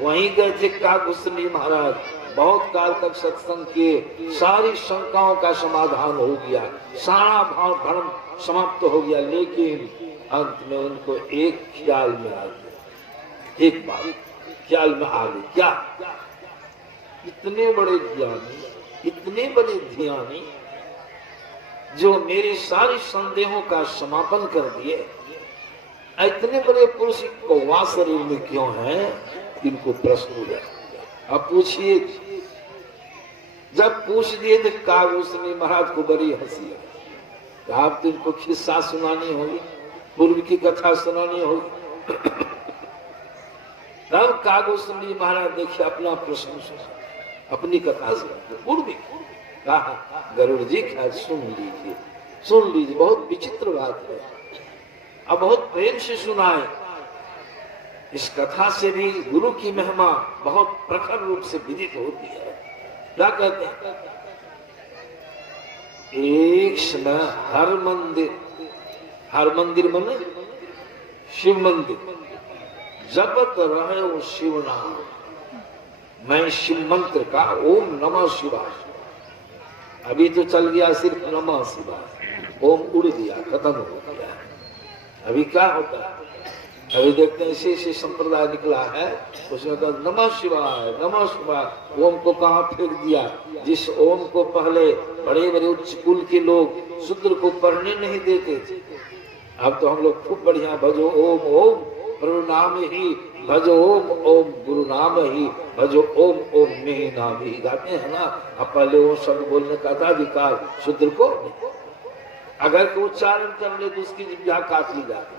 वहीं गए थे कागभूषण जी महाराज, बहुत काल तक सत्संग किए, सारी शंकाओं का समाधान हो गया, सारा भाव भ्रम समाप्त हो गया। लेकिन अंत में उनको एक ख्याल में आ गया, एक बात ख्याल में आ गई, क्या? इतने बड़े ज्ञानी, इतने बड़े ध्यानी, जो मेरे सारे संदेहों का समापन कर दिए, इतने बड़े पुरुष कौवा शरीर में क्यों है? इनको प्रश्न हो गया। अब पूछिए, जब पूछ दिए थे कागभूषण महाराज को बड़ी हंसी है। आप तो इनको किस्सा सुनानी होगी, पूर्व की कथा सुनानी होगी। तब कागभूषण महाराज देखिए अपना प्रश्न सुना, अपनी कथा सुना, पूर्व कहा, गरुड़ जी क्या सुन लीजिए, सुन लीजिए, बहुत विचित्र बात है, अब बहुत प्रेम से सुनाए। इस कथा से भी गुरु की महिमा बहुत प्रखर रूप से विदित होती है। क्या कहते हैं? एक समय हर मंदिर माने शिव मंदिर, जपत रहे वो शिव नाम। मैं शिव मंत्र का ओम नमः शिवाय, अभी तो चल गया सिर्फ नमः शिवाय, ओम उड़ गया, खत्म हो गया। अभी क्या होता है? अभी देखते हैं ऐसे संप्रदाय निकला है, उसमें तो नमः शिवाय, नमः शिवाय, ओम को कहाँ फेंक दिया। जिस ओम को पहले बड़े बड़े उच्च कुल के लोग शूद्र को पढ़ने नहीं देते थे, अब तो हम लोग खूब बढ़िया भजो ओम ओम प्रभु नाम ही भजो ओम ओम गुरु नाम ही भजो ओम ओम में नाम ही गाते हैं ना। अब पहले वो शब्द बोलने का था अधिकार शूद्र को, अगर कोई उच्चारण कर ले तो उसकी जिह्वा काट ली जाती।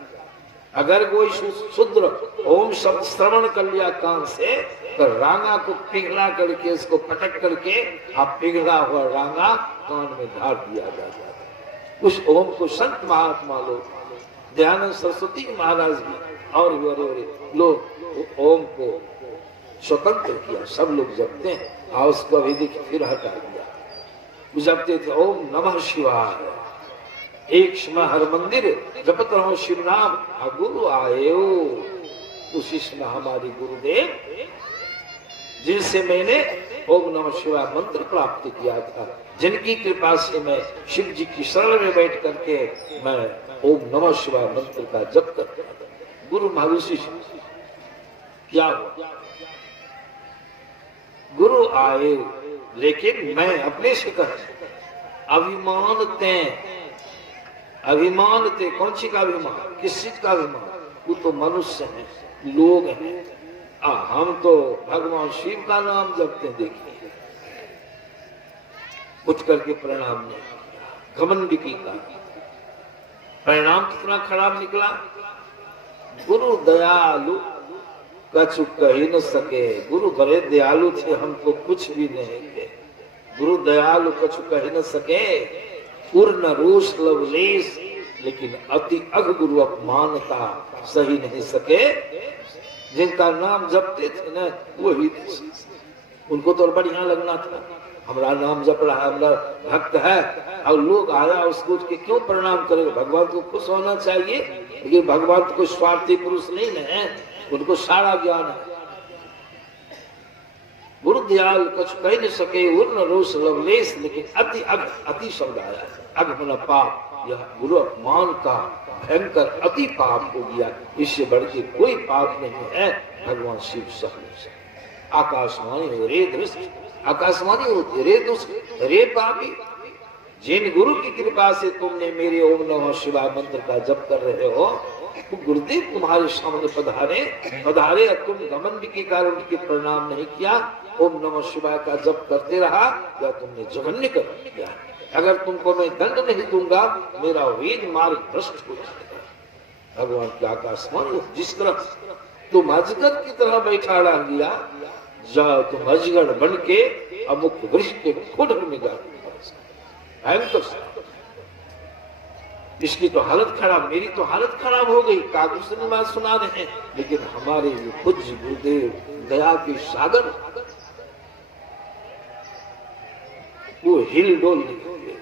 अगर कोई शूद्र ओम शब्द श्रवण कर लिया कान से, तो रांगा को पिघला करके, इसको पटक करके आप पिघला हुआ रांगा कान में धार दिया जाता है। उस ओम को संत महात्मा लोग, दयानंद सरस्वती महाराज भी और भी अरे लोग ओम को स्वतंत्र किया, सब लोग जपते हैं। और उसको अभी देखिए फिर हटा दिया। जपते थे ओम नमः शिवाय, एक समय हर मंदिर जपत रहो शिव नाम, गुरु आए उसी समय हमारे गुरुदेव जिनसे मैंने ओम नमः शिवाय मंत्र प्राप्त किया था, जिनकी कृपा से मैं शिव जी की शरण में बैठ करके मैं ओम नमः शिवाय मंत्र का जप करता था। गुरु महर्षि क्या हुआ? गुरु आए, लेकिन मैं अपने से कर अभिमान थे। कौन सी का अभिमान? किस चीज का अभिमान? वो तो मनुष्य है, लोग हैं। हम तो भगवान शिव का नाम जपते हैं। देखिए उठ करके प्रणाम नहीं किया, घमंड की का परिणाम कितना खराब निकला। गुरु दयालु कछु कह ही न सके। गुरु बड़े दयालु थे, हमको कुछ भी नहीं थे। गुरु दयालु कछु कह न सके, पूर्ण रोष लवलेश, लेकिन अति अघ गुरु अपमानता सही नहीं सके। जिनका नाम जपते थे ना वही उनको तो बढ़िया लगना था, हमारा नाम जप रहा है, हमारा भक्त है, और लोग आया उसको के क्यों प्रणाम करेगा? भगवान को खुश होना चाहिए, लेकिन भगवान तो कोई स्वार्थी पुरुष नहीं है, उनको सारा ज्ञान है। गुरु दयाल कुछ कह नहीं सके, उर्ण रोष लवलेश, लेकिन अति शब्द आया है। अघ पाप, यह गुरु अपमान का भयंकर अति पाप हो गया। इससे बढ़ के कोई पाप नहीं है। भगवान शिव सहन आकाशवाणी हो रे दृष्टि, आकाशवाणी होती रे दुष्ट रे पापी। जिन गुरु की कृपा से तुमने मेरे ओम नमः शिवाय मंत्र का जप कर रहे हो, तो गुरुदेव तुम्हारे सामने पधारे और तुम घमंड के कारण उनके प्रणाम नहीं किया, ओम नमः शिवाय का जप करते रहा, या तुमने जघन्य कर्म किया। अगर तुमको मैं दंड नहीं दूंगा, मेरा वेद मार्ग भ्रष्ट हो जाएगा। भगवान के आकाशवाणी, जिस तरह तुम अजगर की तरह बैठा डाल दिया, जाओ तुम अजगर बन के अमुक वृक्ष के खुडर में जा। इसकी तो हालत खराब, मेरी तो हालत खराब हो गई। कागज ने बात सुना रहे हैं, लेकिन हमारे पूज्य गुरुदेव दया के सागर वो हिल डोल नहीं हुए।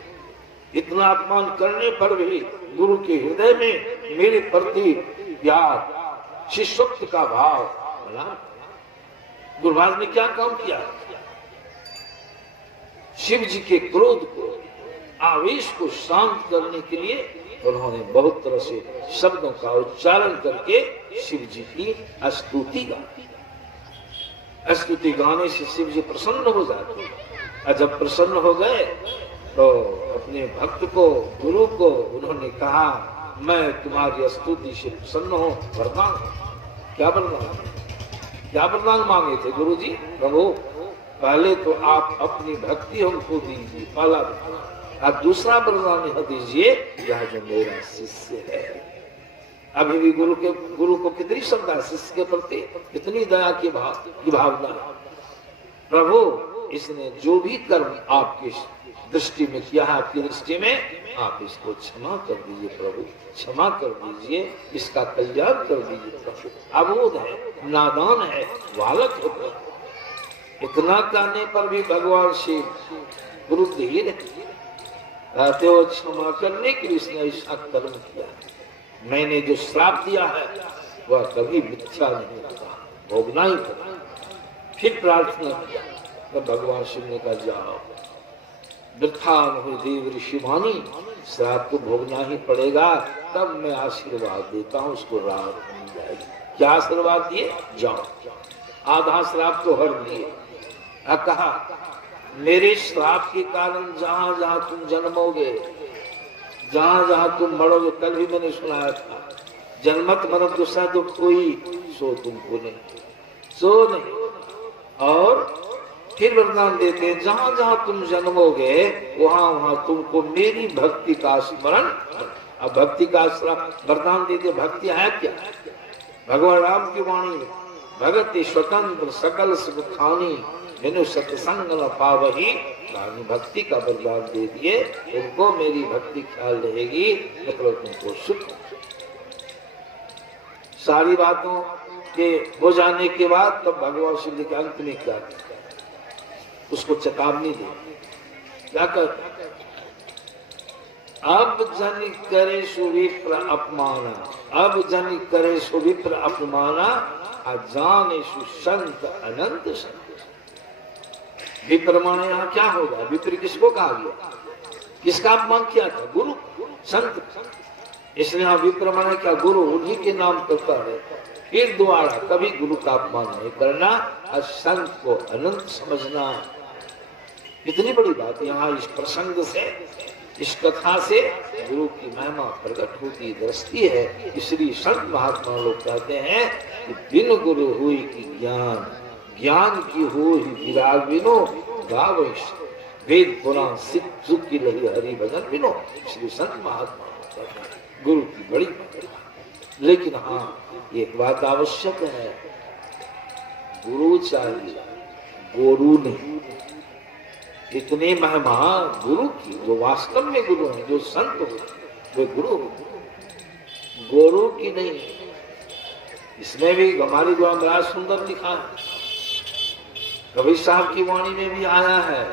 इतना अपमान करने पर भी गुरु के हृदय में मेरे प्रति प्यार, शिष्यत्व का भाव बना। गुरु महाराज ने क्या काम किया? शिव जी के क्रोध को, आवेश को शांत करने के लिए उन्होंने बहुत तरह से शब्दों का उच्चारण करके शिव जी की स्तुति गाई। स्तुति गाने से शिव जी प्रसन्न हो जाते, और जब प्रसन्न हो गए तो अपने भक्त को, गुरु को उन्होंने कहा, मैं तुम्हारी स्तुति से प्रसन्न हूँ, वरदान। क्या वरदान? क्या वरदान मांगे थे गुरु जी? प्रभु पहले तो आप अपनी भक्ति हमको दीजिए, पहला, अब दूसरा वरदान यह दीजिए, यह जो मेरा शिष्य है। अभी भी गुरु को कितनी श्रद्धा है शिष्य के प्रति, कितनी दया की भावना। प्रभु इसने जो भी कर्म आपकी दृष्टि में किया है, आपकी दृष्टि में, आप इसको क्षमा कर दीजिए प्रभु, क्षमा कर दीजिए, इसका कल्याण कर दीजिए प्रभु। अबोध है, नादान है, बालक है प्रभु। इतना कहने पर भी भगवान शिव गुरु धीर रहते हो, क्षमा करने के लिए इसने ऐसा कर्म किया। मैंने जो श्राप दिया है वह कभी मिथ्या नहीं होता, भोगना ही पड़ा। फिर प्रार्थना किया तो भगवान शिव ने कहा, जाओ वृथा हो देव ऋषिवाणी, श्राप को भोगना ही पड़ेगा, तब मैं आशीर्वाद देता हूँ, उसको राहत मिल जाएगी। क्या आशीर्वाद दिए? जाओ। आधा श्राप तो हर लिए। कहा, मेरे श्राप के कारण जहां जहां तुम जन्मोगे, जहां जहां तुम मरोगे, कल भी मैंने सुनाया था, जन्मत मरत दूसरा दुख कोई, सो तुमको नहीं, सो नहीं। और फिर वरदान देते, जहां जहां तुम जन्मोगे वहां वहां तुमको मेरी भक्ति का स्मरण। अब भक्ति का वरदान देते, भक्ति है क्या? भगवान राम की वाणी में, भगति स्वतंत्र सकल सुखानी, मैंने सत्संग न पावही, भक्ति का वरदान दे दिए। उनको मेरी भक्ति ख्याल रहेगी, मतलब तुमको सुख सारी बातों के हो जाने के बाद तब भगवान शिव के अंत में क्या उसको चेतावनी दे, क्या कर, अब जन करे सुविप्र अपमाना, अब जन करे सुविप्र अपमाना, अजाने सुसंत अनंत संत। विप्र माने यहाँ क्या होगा, विप्र किसको कहा गया, किसका अपमान किया था, गुरु संत। इसलिए यहाँ विप्र माने क्या, गुरु, उन्हीं के नाम पर है। फिर दोबारा कभी गुरु का अपमान नहीं करना और संत को अनंत समझना। इतनी बड़ी बात यहाँ इस प्रसंग से, इस कथा से गुरु की महिमा प्रकट होती दृष्टि है। इसलिए संत महात्मा लोग कहते हैं कि बिन गुरु हुई की ज्ञान, ज्ञान की हो ही विराग बिनो, गावैश वेद पुराण सिद्ध सुख की लही हरि भजन बिनो। इसलिए संत महात्मा कहते हैं गुरु की बड़ी महिमा। लेकिन हाँ, एक बात आवश्यक है, गुरु चाहिए, गुरु नहीं। इतनी महिमा गुरु की, जो वास्तव में गुरु है, जो संत हो वे गुरु हो, गुरु की नहीं। इसमें भी हमारी बड़ा सुंदर लिखा है, कबीर साहब की वाणी में भी आया है,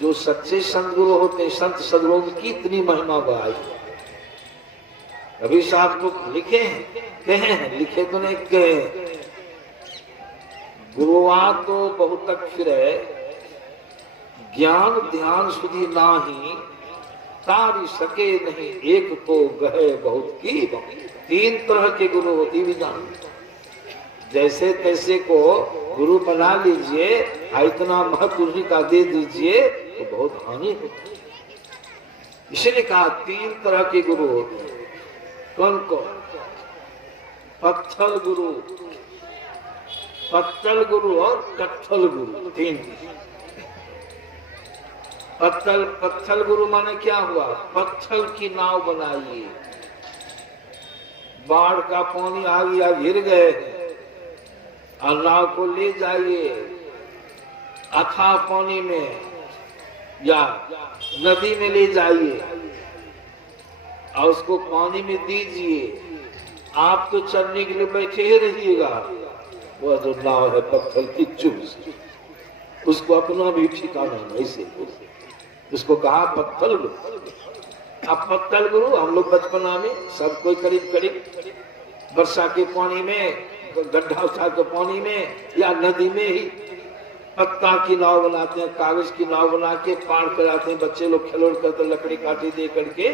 जो सच्चे संत गुरु होते, संत सदगुरु की इतनी महिमा गाई। कबीर साहब तो लिखे हैं, कहे हैं, लिखे तो नहीं कहे, गुरुआ तो बहुत तक फिरे, ज्ञान ध्यान सुधी नाही, तारी सके नहीं एक को गहे बहुत की। तीन तरह के गुरु होती विधान, जैसे तैसे को गुरु बना लीजिए, इतना महत्व का दे दीजिए तो बहुत हानि होती है। इसलिए कहा तीन तरह के गुरु होते हैं। कौन कौन, पत्थल गुरु, पत्तल गुरु और कट्ठल गुरु, तीन। पत्थल गुरु माने क्या हुआ, पत्थर की नाव बनाइए, बाढ़ का पानी आ गया, गिर गए, और नाव को ले जाइए अथाह पानी में या नदी में ले जाइए और उसको पानी में दीजिए, आप तो चलने के लिए बैठे ही रहिएगा। वह जो नाव है पत्थर की चुभ से, उसको अपना भी ठिकाना नहीं, से उसको कहा पत्थल गुरु। अब पत्थल गुरु हम लोग बचपना में सब कोई करीब करीब वर्षा के पानी में, गड्ढा उठा के पानी में या नदी में ही पत्ता की नाव बनाते हैं, कागज की नाव बना के पार कराते हैं, बच्चे लोग खेलोड़ करते, लकड़ी काटी दे करके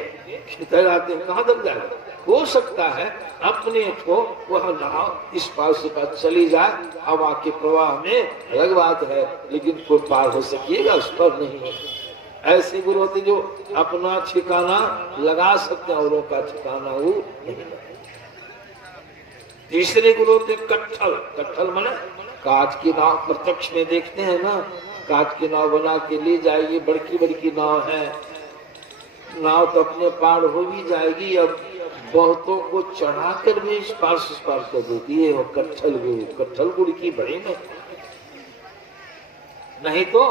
तैराते हैं। कहाँ तक जाएगा, हो सकता है अपने को वह नाव इस पार से पार चली जाए, हवा के प्रवाह में, अलग बात है, लेकिन कोई पार हो सकिएगा उस पर नहीं। ऐसे गुरु होते जो अपना ठिकाना लगा सकते हैं, औरों का ठिकाना वो नहीं लगा। तीसरे गुरु होते कट्ठल, कट्ठल माने काठ की नाव, प्रत्यक्ष में देखते हैं ना, काठ की नाव बना के ले जाएगी, बड़की बड़की नाव है, नाव तो अपने पार हो भी जाएगी, अब बहुतों को चढ़ाकर भी इस पार से पार कर देती है वो कट्ठल गुरु। कट्ठल गुरु की बड़ी में नहीं तो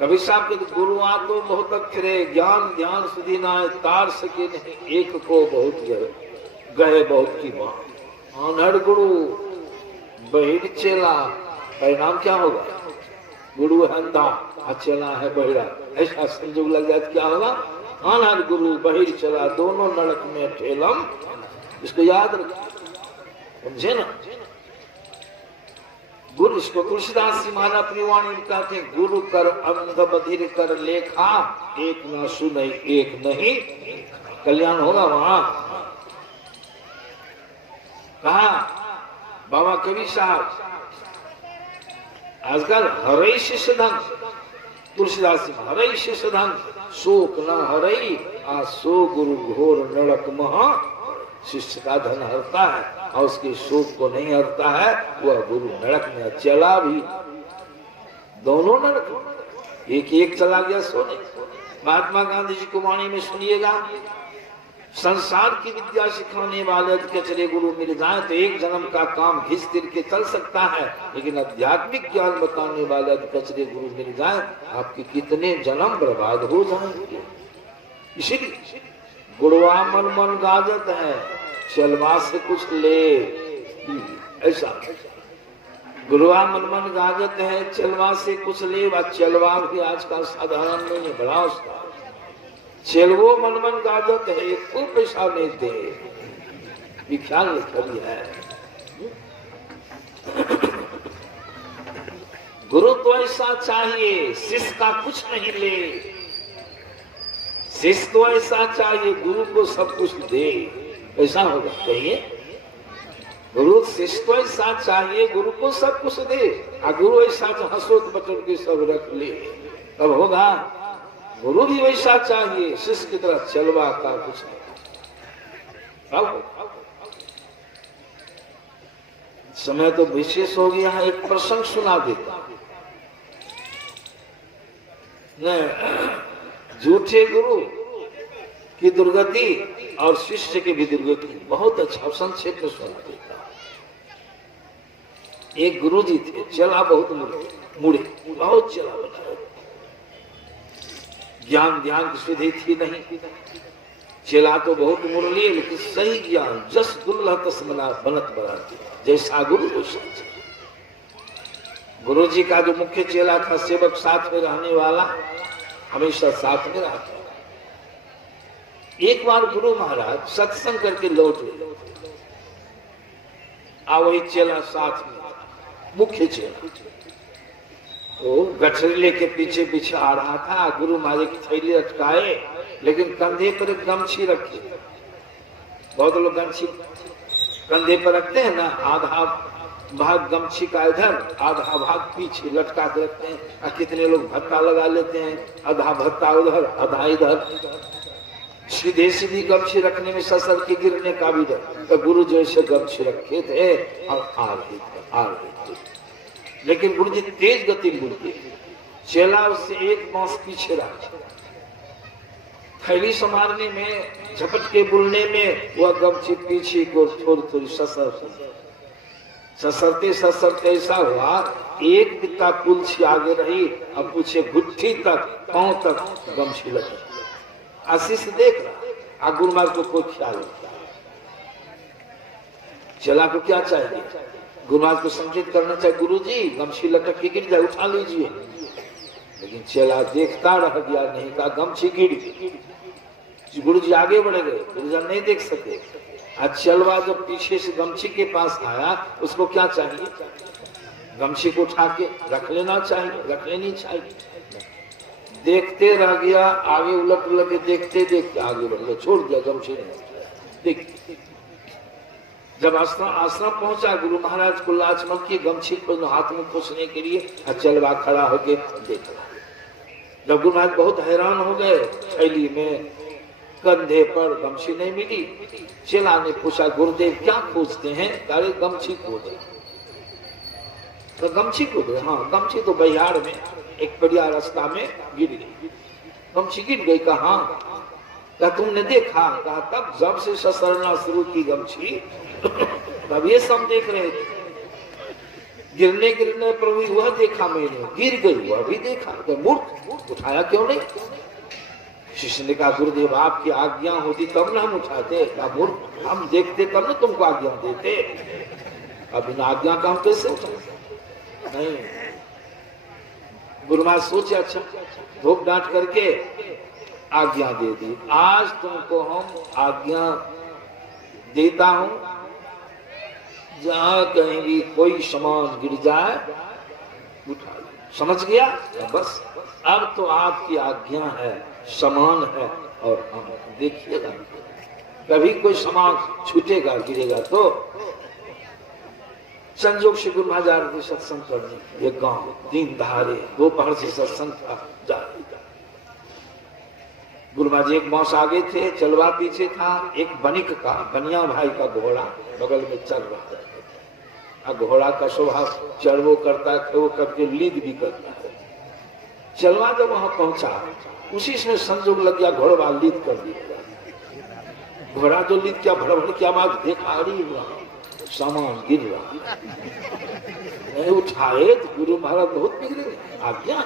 कबीर साहब के गुरु आ तो बहुत अक्षरे, ज्ञान ध्यान सुधी ना तार सके नहीं एक को बहुत गए बहुत की मां। अनहड़ गुरु बहिर चेला, परिणाम क्या होगा, गुरु है अंधा और चेला है बहिरा, ऐसा संजोग लग जाए क्या होगा, अनहड़ गुरु बहिर चला दोनों नरक में ठेलम। इसको याद रखिए, समझे ना। गुरु, इसको तुलसीदास जी महाराज अपनी वाणी में कहते हैं, गुरु कर अंध बधिर कर लेखा, एक न सुने एक नहीं, कल्याण होगा वहां। कहा बाबा कबीर साहब, आजकल हरई शिष्य धन, तुलसीदास जी हरई शिष्य धन, शोक न हरई आ सो गुरु घोर नरक महा। शिष्य का धन हरता है और उसके शोक को नहीं हरता है, वह गुरु नरक में चला भी, दोनों नरक, एक एक चला गया सोने। महात्मा गांधी जी को वाणी में सुनिएगा, संसार की विद्या सिखाने वाले कचरे गुरु मिल जाए तो एक जन्म का काम घिस तिर के चल सकता है, लेकिन आध्यात्मिक ज्ञान बताने वाले कचरे गुरु मिल जाए आपके कितने जन्म बर्बाद हो जाएंगे। इसीलिए गुरुआ मन मन गाजत है, चलवा से कुछ ले, ऐसा गुरुआ मनमन गाजत है, चलवा से कुछ ले। चलवा भी आज का साधारण नहीं है, बड़ा उसका चलवो मनमन गाजत है, एक को पैसा नहीं दे, ख्याल नहीं है। गुरु तो ऐसा चाहिए, शिष्य का कुछ नहीं ले। शिष्य तो ऐसा चाहिए, गुरु को सब कुछ दे, ऐसा होगा कहिए। गुरु शिष्य तो ऐसा चाहिए, गुरु को सब कुछ दे, और गुरु ऐसा हंसोत बचन के सब रख ले, तब होगा। गुरु भी वैसा चाहिए, शिष्य की तरह चलवा का कुछ नहीं। अब समय तो विशेष हो गया है, एक प्रसंग सुना देता। झूठे गुरु की दुर्गति और शिष्य की भी दुर्गति, बहुत अच्छा संक्षेप में सुना देता। एक गुरु जी थे, चला बहुत मुड़े, बहुत चला बना, ज्ञान ध्यान की सुधि थी नहीं। चला तो बहुत मुरली, लेकिन सही ज्ञान जस दुल्लह तस बनत बनाती, जैसा गुरु वैसा। गुरु जी का जो मुख्य चेला था, सेवक साथ में रहने वाला, हमेशा साथ में रहा। एक बार गुरु महाराज सत्संग करके लौट गए, वही चेला साथ में, मुख्य चेला तो गठरीले के पीछे पीछे आ रहा था। गुरु महाराज की थैली अटकाए, लेकिन कंधे पर एक गमछी रखी। बहुत लोग गमछी कंधे पर रखते हैं ना, आधा भाग गमछी का इधर, आधा भाग पीछे लटका के रखते हैं। और कितने लोग भत्ता लगा लेते हैं, आधा भत्ता उधर आधा इधर। सीधे सीधी गमछी रखने में ससर के गिरने का भी डर। तो गुरु जैसे गमछी रखे थे और आ रहे थे, लेकिन गुरु जी तेज गति बोलते, चेला उससे एक मास पीछे रहा। थैली संभालने में, झपट के बुलने में वह गमछी पीछे को थोड़ी थोड़ी ससरते ससरते ऐसा हुआ, एक बित्ता पुलछी आगे रही, अब पूछे घुट्टी तक, पांव तक गमछी लगी। आशीष देख रहा, गुरु महाराज को कोई ख्याल नहीं। चेला को क्या चाहिए? गुरु महाराज को संकेत करना चाहिए, गुरु जी गमछी लटक के गिर जाए, उठा लीजिए। लेकिन चेला देखता रह गया, नहीं कहा गमछी गिर गई। गुरु जी आगे बढ़ गए, गुरु जी नहीं देख सके। आज चलवा जब पीछे से गमछी के पास आया, उसको क्या चाहिए? गमछी को उठा के रख लेना चाहिए, रख लेनी चाहिए। देखते रह गया, आगे उलट उलट के देखते देखते आगे बढ़ गया, छोड़ दिया गमछी नहीं। देख जब आश्रम पहुंचा, गुरु महाराज को लाज मत की, गमछी को हाथ में खोसने के लिए चलवा खड़ा होके देख रहा। जब गुरु महाराज बहुत हैरान हो गए, थैली में कंधे पर गमछी नहीं मिली। चेला ने पूछा, गुरुदेव क्या खोजते हैं? अरे गमछी खोजे। तो गमछी को दे। हाँ, गमछी तो बिहार में एक बढ़िया रास्ता में गिर गई। गमछी गिर गई। कहा? क्या तुमने देखा? कहा तब जब से ससरना शुरू की गमछी तब ये सब देख रहे थे। गिरने गिरने पर भी वह देखा मैंने, गिर गई वह भी देखा। तो मूर्ख उठाया क्यों नहीं? शिष्य ने कहा, गुरुदेव आपकी आज्ञा होती तब ना हम उठाते। मूर्ख, हम देखते तब ना तुमको आज्ञा देते। अब बिना आज्ञा का हम कैसे उठाते? नहीं। गुरु महाराज सोचे, अच्छा धोख डांट करके आज्ञा दे दी। आज तुमको हम आज्ञा देता हूं, जहां कहीं भी कोई सामान गिर जाए उठा लो। समझ गया? बस अब तो आपकी आज्ञा है, समान है। और हम देखिएगा, कभी कोई सामान छूटेगा गिरेगा तो संजोग से गुरु महाराज के सत्संग करने ये गांव दिन दहाड़े दोपहर से सत्संग था जा रही। गुरु महाराज एक मास आगे थे, चलवा पीछे था। एक बनिक का, बनिया भाई का घोड़ा बगल में चल रहा है। घोड़ा का स्वभाव चढ़वो करता है, वो करके लीद भी करता है। चलवा जब वहां पहुंचा, उसी में संजोग लग गया, घोड़ा लीद कर दिया। घोड़ा जो लीद क्या भड़बड़ की आवाज देखा, अड़ी हुआ सामान गिर रहा, नहीं उठाए तो गुरु महाराज बहुत बिगड़े। आज्ञा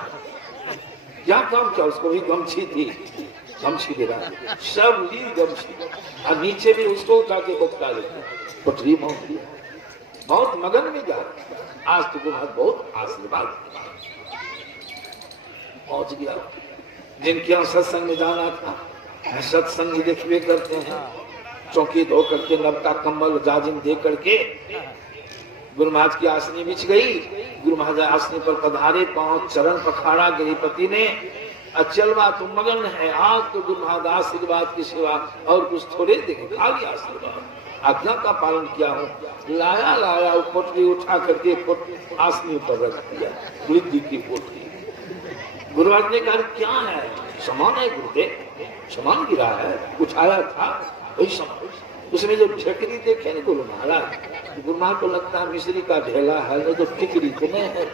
क्या काम किया? उसको भी गमछी थी, गमछी दे रहा है, सब ली गमछी, और नीचे भी उसको उठा के बकता लेते, पटरी पहुंच गया, बहुत मगन में जा रहा। आज तो बहुत आशीर्वाद पहुंच गया। जिनके यहाँ सत्संग में जाना था, सत्संग देखवे करते हैं, चौकी धो करके नवका कंबल जाजिम दे करके गुरु महाराज की आसनी बिछ गई। गुरु महाराज आसनी पर पधारे, पांव चरण पखाड़ा गृहपति ने। अचलवा तो मगन है, आज तो गुरु महाराज आशीर्वाद की सेवा और कुछ थोड़े देखे, खाली आशीर्वाद, आज्ञा का पालन किया हूँ। लाया पोटली उठा करके आसनी पर रख दिया, बुद्धि की पोटली। गुरु महाराज ने कहा क्या है? सामान है गुरुदेव, सामान गिरा है, उठाया था वही सामान। उसमें जो ठेकरी देखे ना गुरु महाराज, गुरु महाराज को लगता है मिश्री का ढेला है, नहीं तो ठिकरी तो नहीं है।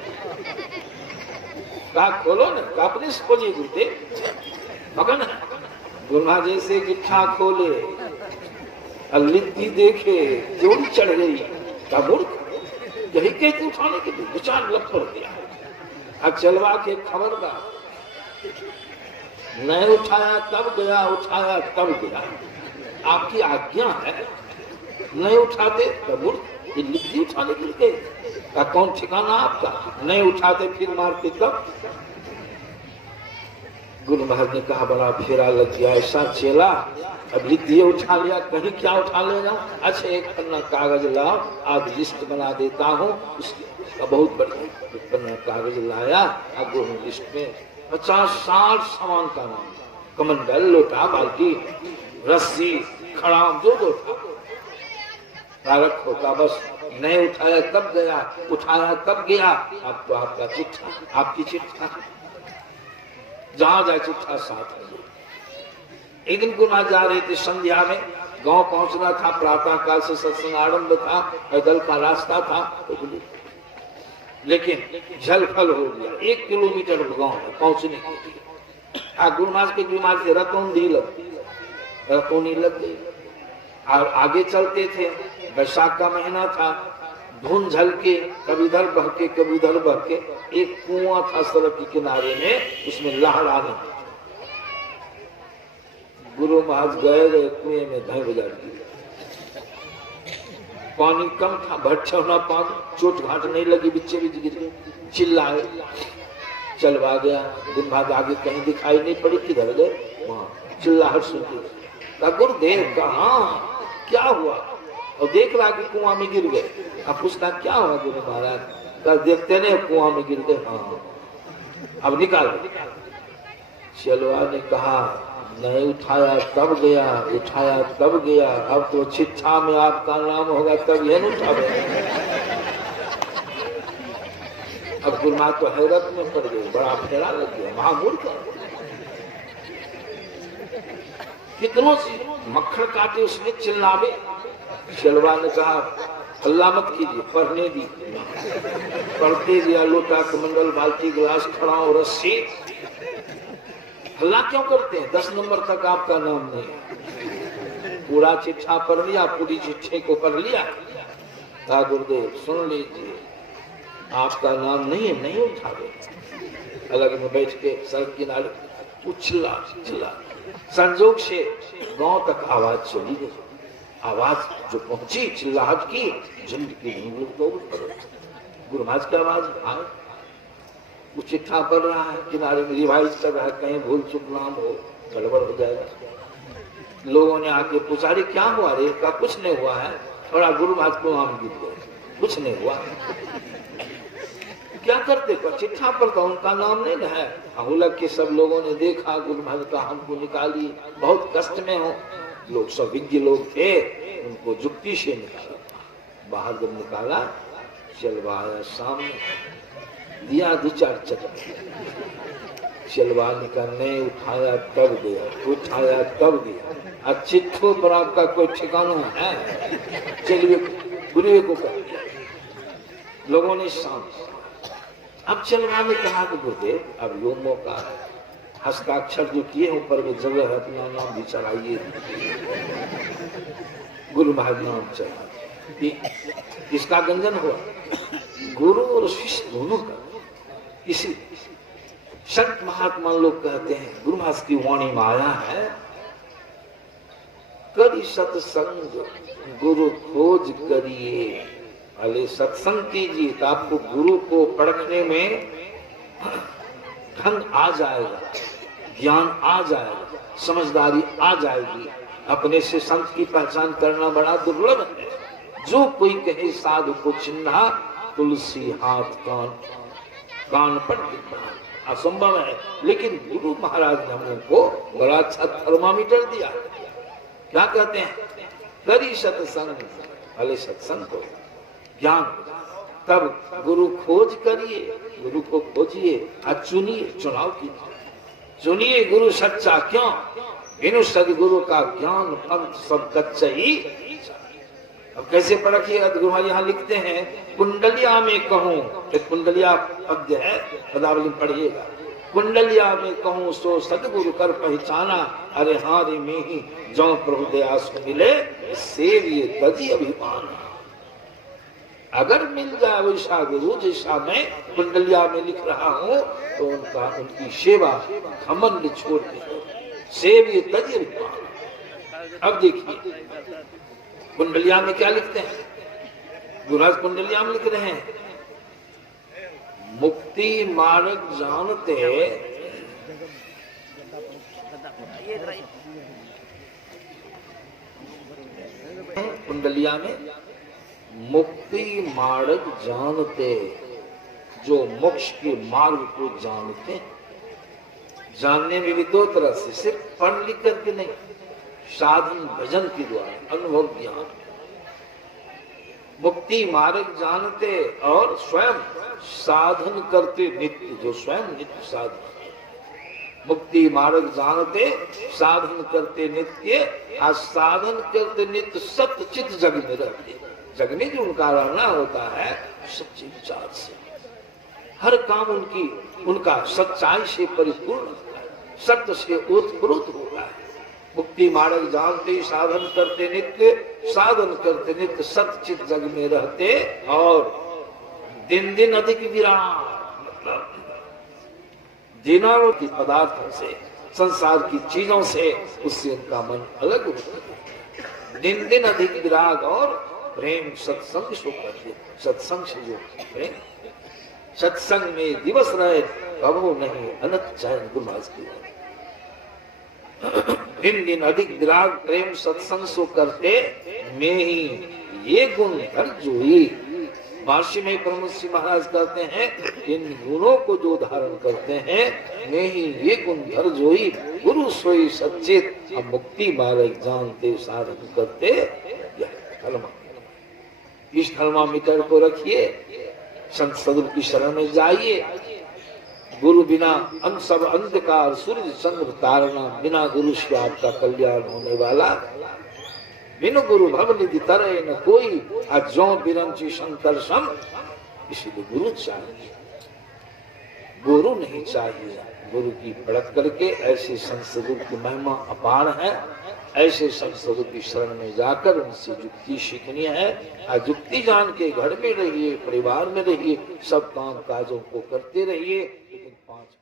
कहा खोलो ना, अपने से खोलिए गुरुदेव, मगन है। गुरु महाराज जैसे गिट्ठा खोले, लिद्दी देखे, जोड़ी चढ़ गई, यही कहते उठाने के लिए विचार लग पड़ गया। चलवा के खबरदार, नहीं उठाया तब गया, उठाया तब गया, आपकी आज्ञा है, नहीं उठाते तब ये लिद्दी उठाने के लिए का कौन ठिकाना आपका? नहीं उठाते फिर मारते तब। गुरु महाराज ने कहा बड़ा फेरा लग गया, ऐसा चेला, अब लिद्दी उठा लिया, कहीं क्या उठा लेगा? अच्छा एक पन्ना कागज लाओ, आज लिस्ट बना देता हूँ। उसका बहुत बढ़िया पन्ना कागज लाया, अब लिस्ट में 50-60 सामान का नाम, कमंडल, लोटा, बाल्टी, रस्सी, खड़ाम, जो तारक होता, बस नहीं उठाया तब गया, उठाया तब गया। अब तो आपका चिट्ठा, आपकी चिट्ठा, जहां जाए चिट्ठा साथ है। एक दिन गुरु जा रहे थे, संध्या में गांव पहुंचना था, प्रातः काल से सत्संग आरंभ था, पैदल का रास्ता था, लेकिन जल फल हो गया, 1 किलोमीटर गांव में पहुंचने के लिए। गुरु महाराज के रतौंधी लग गई, और आगे चलते थे, बैसाख का महीना था, धुन झलके, कभी इधर बहके कभी उधर बहके। एक कुआं था सड़क के किनारे में, उसमें लहराने। गुरु महाराज गए कुएं में धै बजा दिए, पानी कम था, भट्ठा होना पानी, चोट घाट नहीं लगी, बिच्चे भी गिरे, चिल्लाए, चलवा गया। गुरु महाराज आगे कहीं दिखाई नहीं पड़ी, किधर गए? वहां चिल्लाहट सुनते, गुरुदेव कहाँ, क्या हुआ? और देख रहा कि कुआं में गिर गए। अब पूछता क्या हुआ गुरु महाराज? तो देखते नहीं कुआं में गिर गए, हाँ अब निकाल। चलवा ने कहा नहीं उठाया तब गया, उठाया तब गया, अब तो चिट्ठा में आपका नाम होगा तब यह उठावे। अब गुरु महाराज तो हैरत में पड़ गए, बड़ा फेरा लग गया, महामूर्ख। कितनों से मक्खन काटे उसमें चिल्लावे। चलवा ने कहा हल्ला मत कीजिए, पढ़ने दी। पढ़ते दिया, लोटा, कमंडल, बाल्टी, गिलास, खड़ाऊ, रस्सी। हल्ला क्यों करते हैं? 10 नंबर तक आपका नाम नहीं। पूरा चिट्ठा पढ़ लिया, पूरी चिट्ठे को पढ़ लिया। कहा गुरुदेव सुन लीजिए, आपका नाम नहीं है, नहीं उठावे। अलग में बैठ के सड़क किनारे उछला चिल्ला, संजोग से गांव तक आवाज चली गई। आवाज जो पहुंची चिल्लाहट की, जिंदगी गुरु महाराज की आवाज आए। वो चिट्ठा पढ़ रहा है, किनारे में रिवाइज कर रहा है, कहीं भूल चुक नाम हो, गड़बड़ हो जाएगा। लोगों ने आके पूछा रे क्या हुआ रे? का कुछ नहीं हुआ है, थोड़ा गुरु महाराज को नाम गिर गए, कुछ नहीं हुआ। क्या करते? चिट्ठा पर तो उनका नाम नहीं है। अहुलक के सब लोगों ने देखा, गुरु महाराज का हमको निकाली, बहुत कष्ट में हो। लोग सब विज्ञ लोग थे, उनको जुक्ति से निकाला। बाहर जब निकाला, चलवा आया सामने, दिया 2-4 चटक। चलवा निकालने उठाया तब गया, उठाया तब गया। अब चिट्ठों पर आपका कोई ठिकाना है? चलिए गुरु को कर दिया लोगों ने सामने। अब चलवा ने कहा कि गुरुदेव अब यो मौका है, हस्ताक्षर जो किए ऊपर में जगह है, अपना नाम भी चढ़ाइए। गुरु महाराज नाम चढ़ा, इसका गंजन हुआ, गुरु और शिष्य दोनों का। इसी संत महात्मा लोग कहते हैं, गुरुभास की वाणी में आया है, करी सत्संग गुरु खोज करिए। अरे सत्संग कीजिए तो आपको गुरु को परखने में ढंग आ जाएगा, ज्ञान आ जाएगा, समझदारी आ जाएगी। अपने से संत की पहचान करना बड़ा दुर्लभ है। जो कोई कहे साधु को चिन्हा, तुलसी हाथ कान कान पर गिरना असंभव है। लेकिन गुरु महाराज ने हमको बड़ा अच्छा थर्मामीटर दिया। क्या कहते हैं? करी सत्संग, भले सत्संग को ज्ञान, तब गुरु खोज करिए, गुरु को खोजिए और चुनिए, चुनाव कीजिए, चुनिए गुरु सच्चा। क्यों? बिनु सदगुरु का ज्ञान पंथ सब कच्चा ही। अब कैसे परखिएगा? तो गुरु यहाँ लिखते हैं, कुंडलिया में कहूं, एक कुंडलिया पद्य है, पदावली पढ़िएगा। कुंडलिया में कहूं सो सदगुरु कर पहचाना, अरे हारे में ही जो प्रभु दया सो मिले, सेव ये तजी अभिमान। अगर मिल जाए वैसा गुरु जैसा मैं कुंडलिया में लिख रहा हूँ, तो उनकी सेवा घमंड छोड़ दे, सेव ये तजी अभिमान। अब देखिए कुंडलिया में क्या लिखते हैं? गुरुराज कुंडलिया में लिख रहे हैं, मुक्ति मार्ग जानते, कुंडलिया में मुक्ति मार्ग जानते, जो मोक्ष के मार्ग को जानते। जानने में भी दो तरह से, सिर्फ पढ़ लिख करके नहीं, साधन भजन के द्वारा, अनुभव ज्ञान। मुक्ति मार्ग जानते और स्वयं साधन करते नित्य, जो स्वयं नित्य साधन। मुक्ति मार्ग जानते, साधन करते नित्य, आज साधन करते नित्य, सत्य चित जग में रहते। जग में जो उनका रहना होता है सच्चे विचार से, हर काम उनका सच्चाई से परिपूर्ण होता है, सत्य से ओतप्रोत होता है। मुक्ति मार्ग जानते, साधन करते नित्य, साधन करते नित्य, सत्य चित जग में रहते, और दिन दिन अधिक विराम, मतलब दिनों की पदार्थों से, संसार की चीजों से, उससे उनका मन अलग होता है। दिन दिन अधिक विराग और प्रेम सत्संग से करते, सत्संग से जो प्रेम, सत्संग में दिवस रहे कबो नहीं अनंत चैन। गुरुभास की दिन दिन अधिक विराग प्रेम सत्संग सो करते, में ही ये गुण धर जोई। भाष्य में प्रमुख श्री महाराज कहते हैं, इन गुणों को जो धारण करते हैं, में ही ये गुण धर जोई, गुरु सोई सच्चेत, अब मुक्ति मार्ग जानते, साधन करते। इस थर्मामीटर को रखिए, संत सदगुरु की शरण में जाइए। गुरु बिना सब अंधकार सूर्य चंद्र तारना, बिना गुरु से आपका कल्याण होने वाला। बिनु गुरु भव निधि तरह न कोई, अजो बिरंची शंकर सम। इसीलिए गुरु चाहिए, गुरु नहीं चाहिए। गुरु की पढ़त करके, ऐसे संत सदगुरु की महिमा अपार है, ऐसे संत सदगुरु की शरण में जाकर उनसे युक्ति सीखनी है। और युक्ति जान के घर में रहिए, परिवार में रहिए, सब काम काजों को करते रहिए, लेकिन 5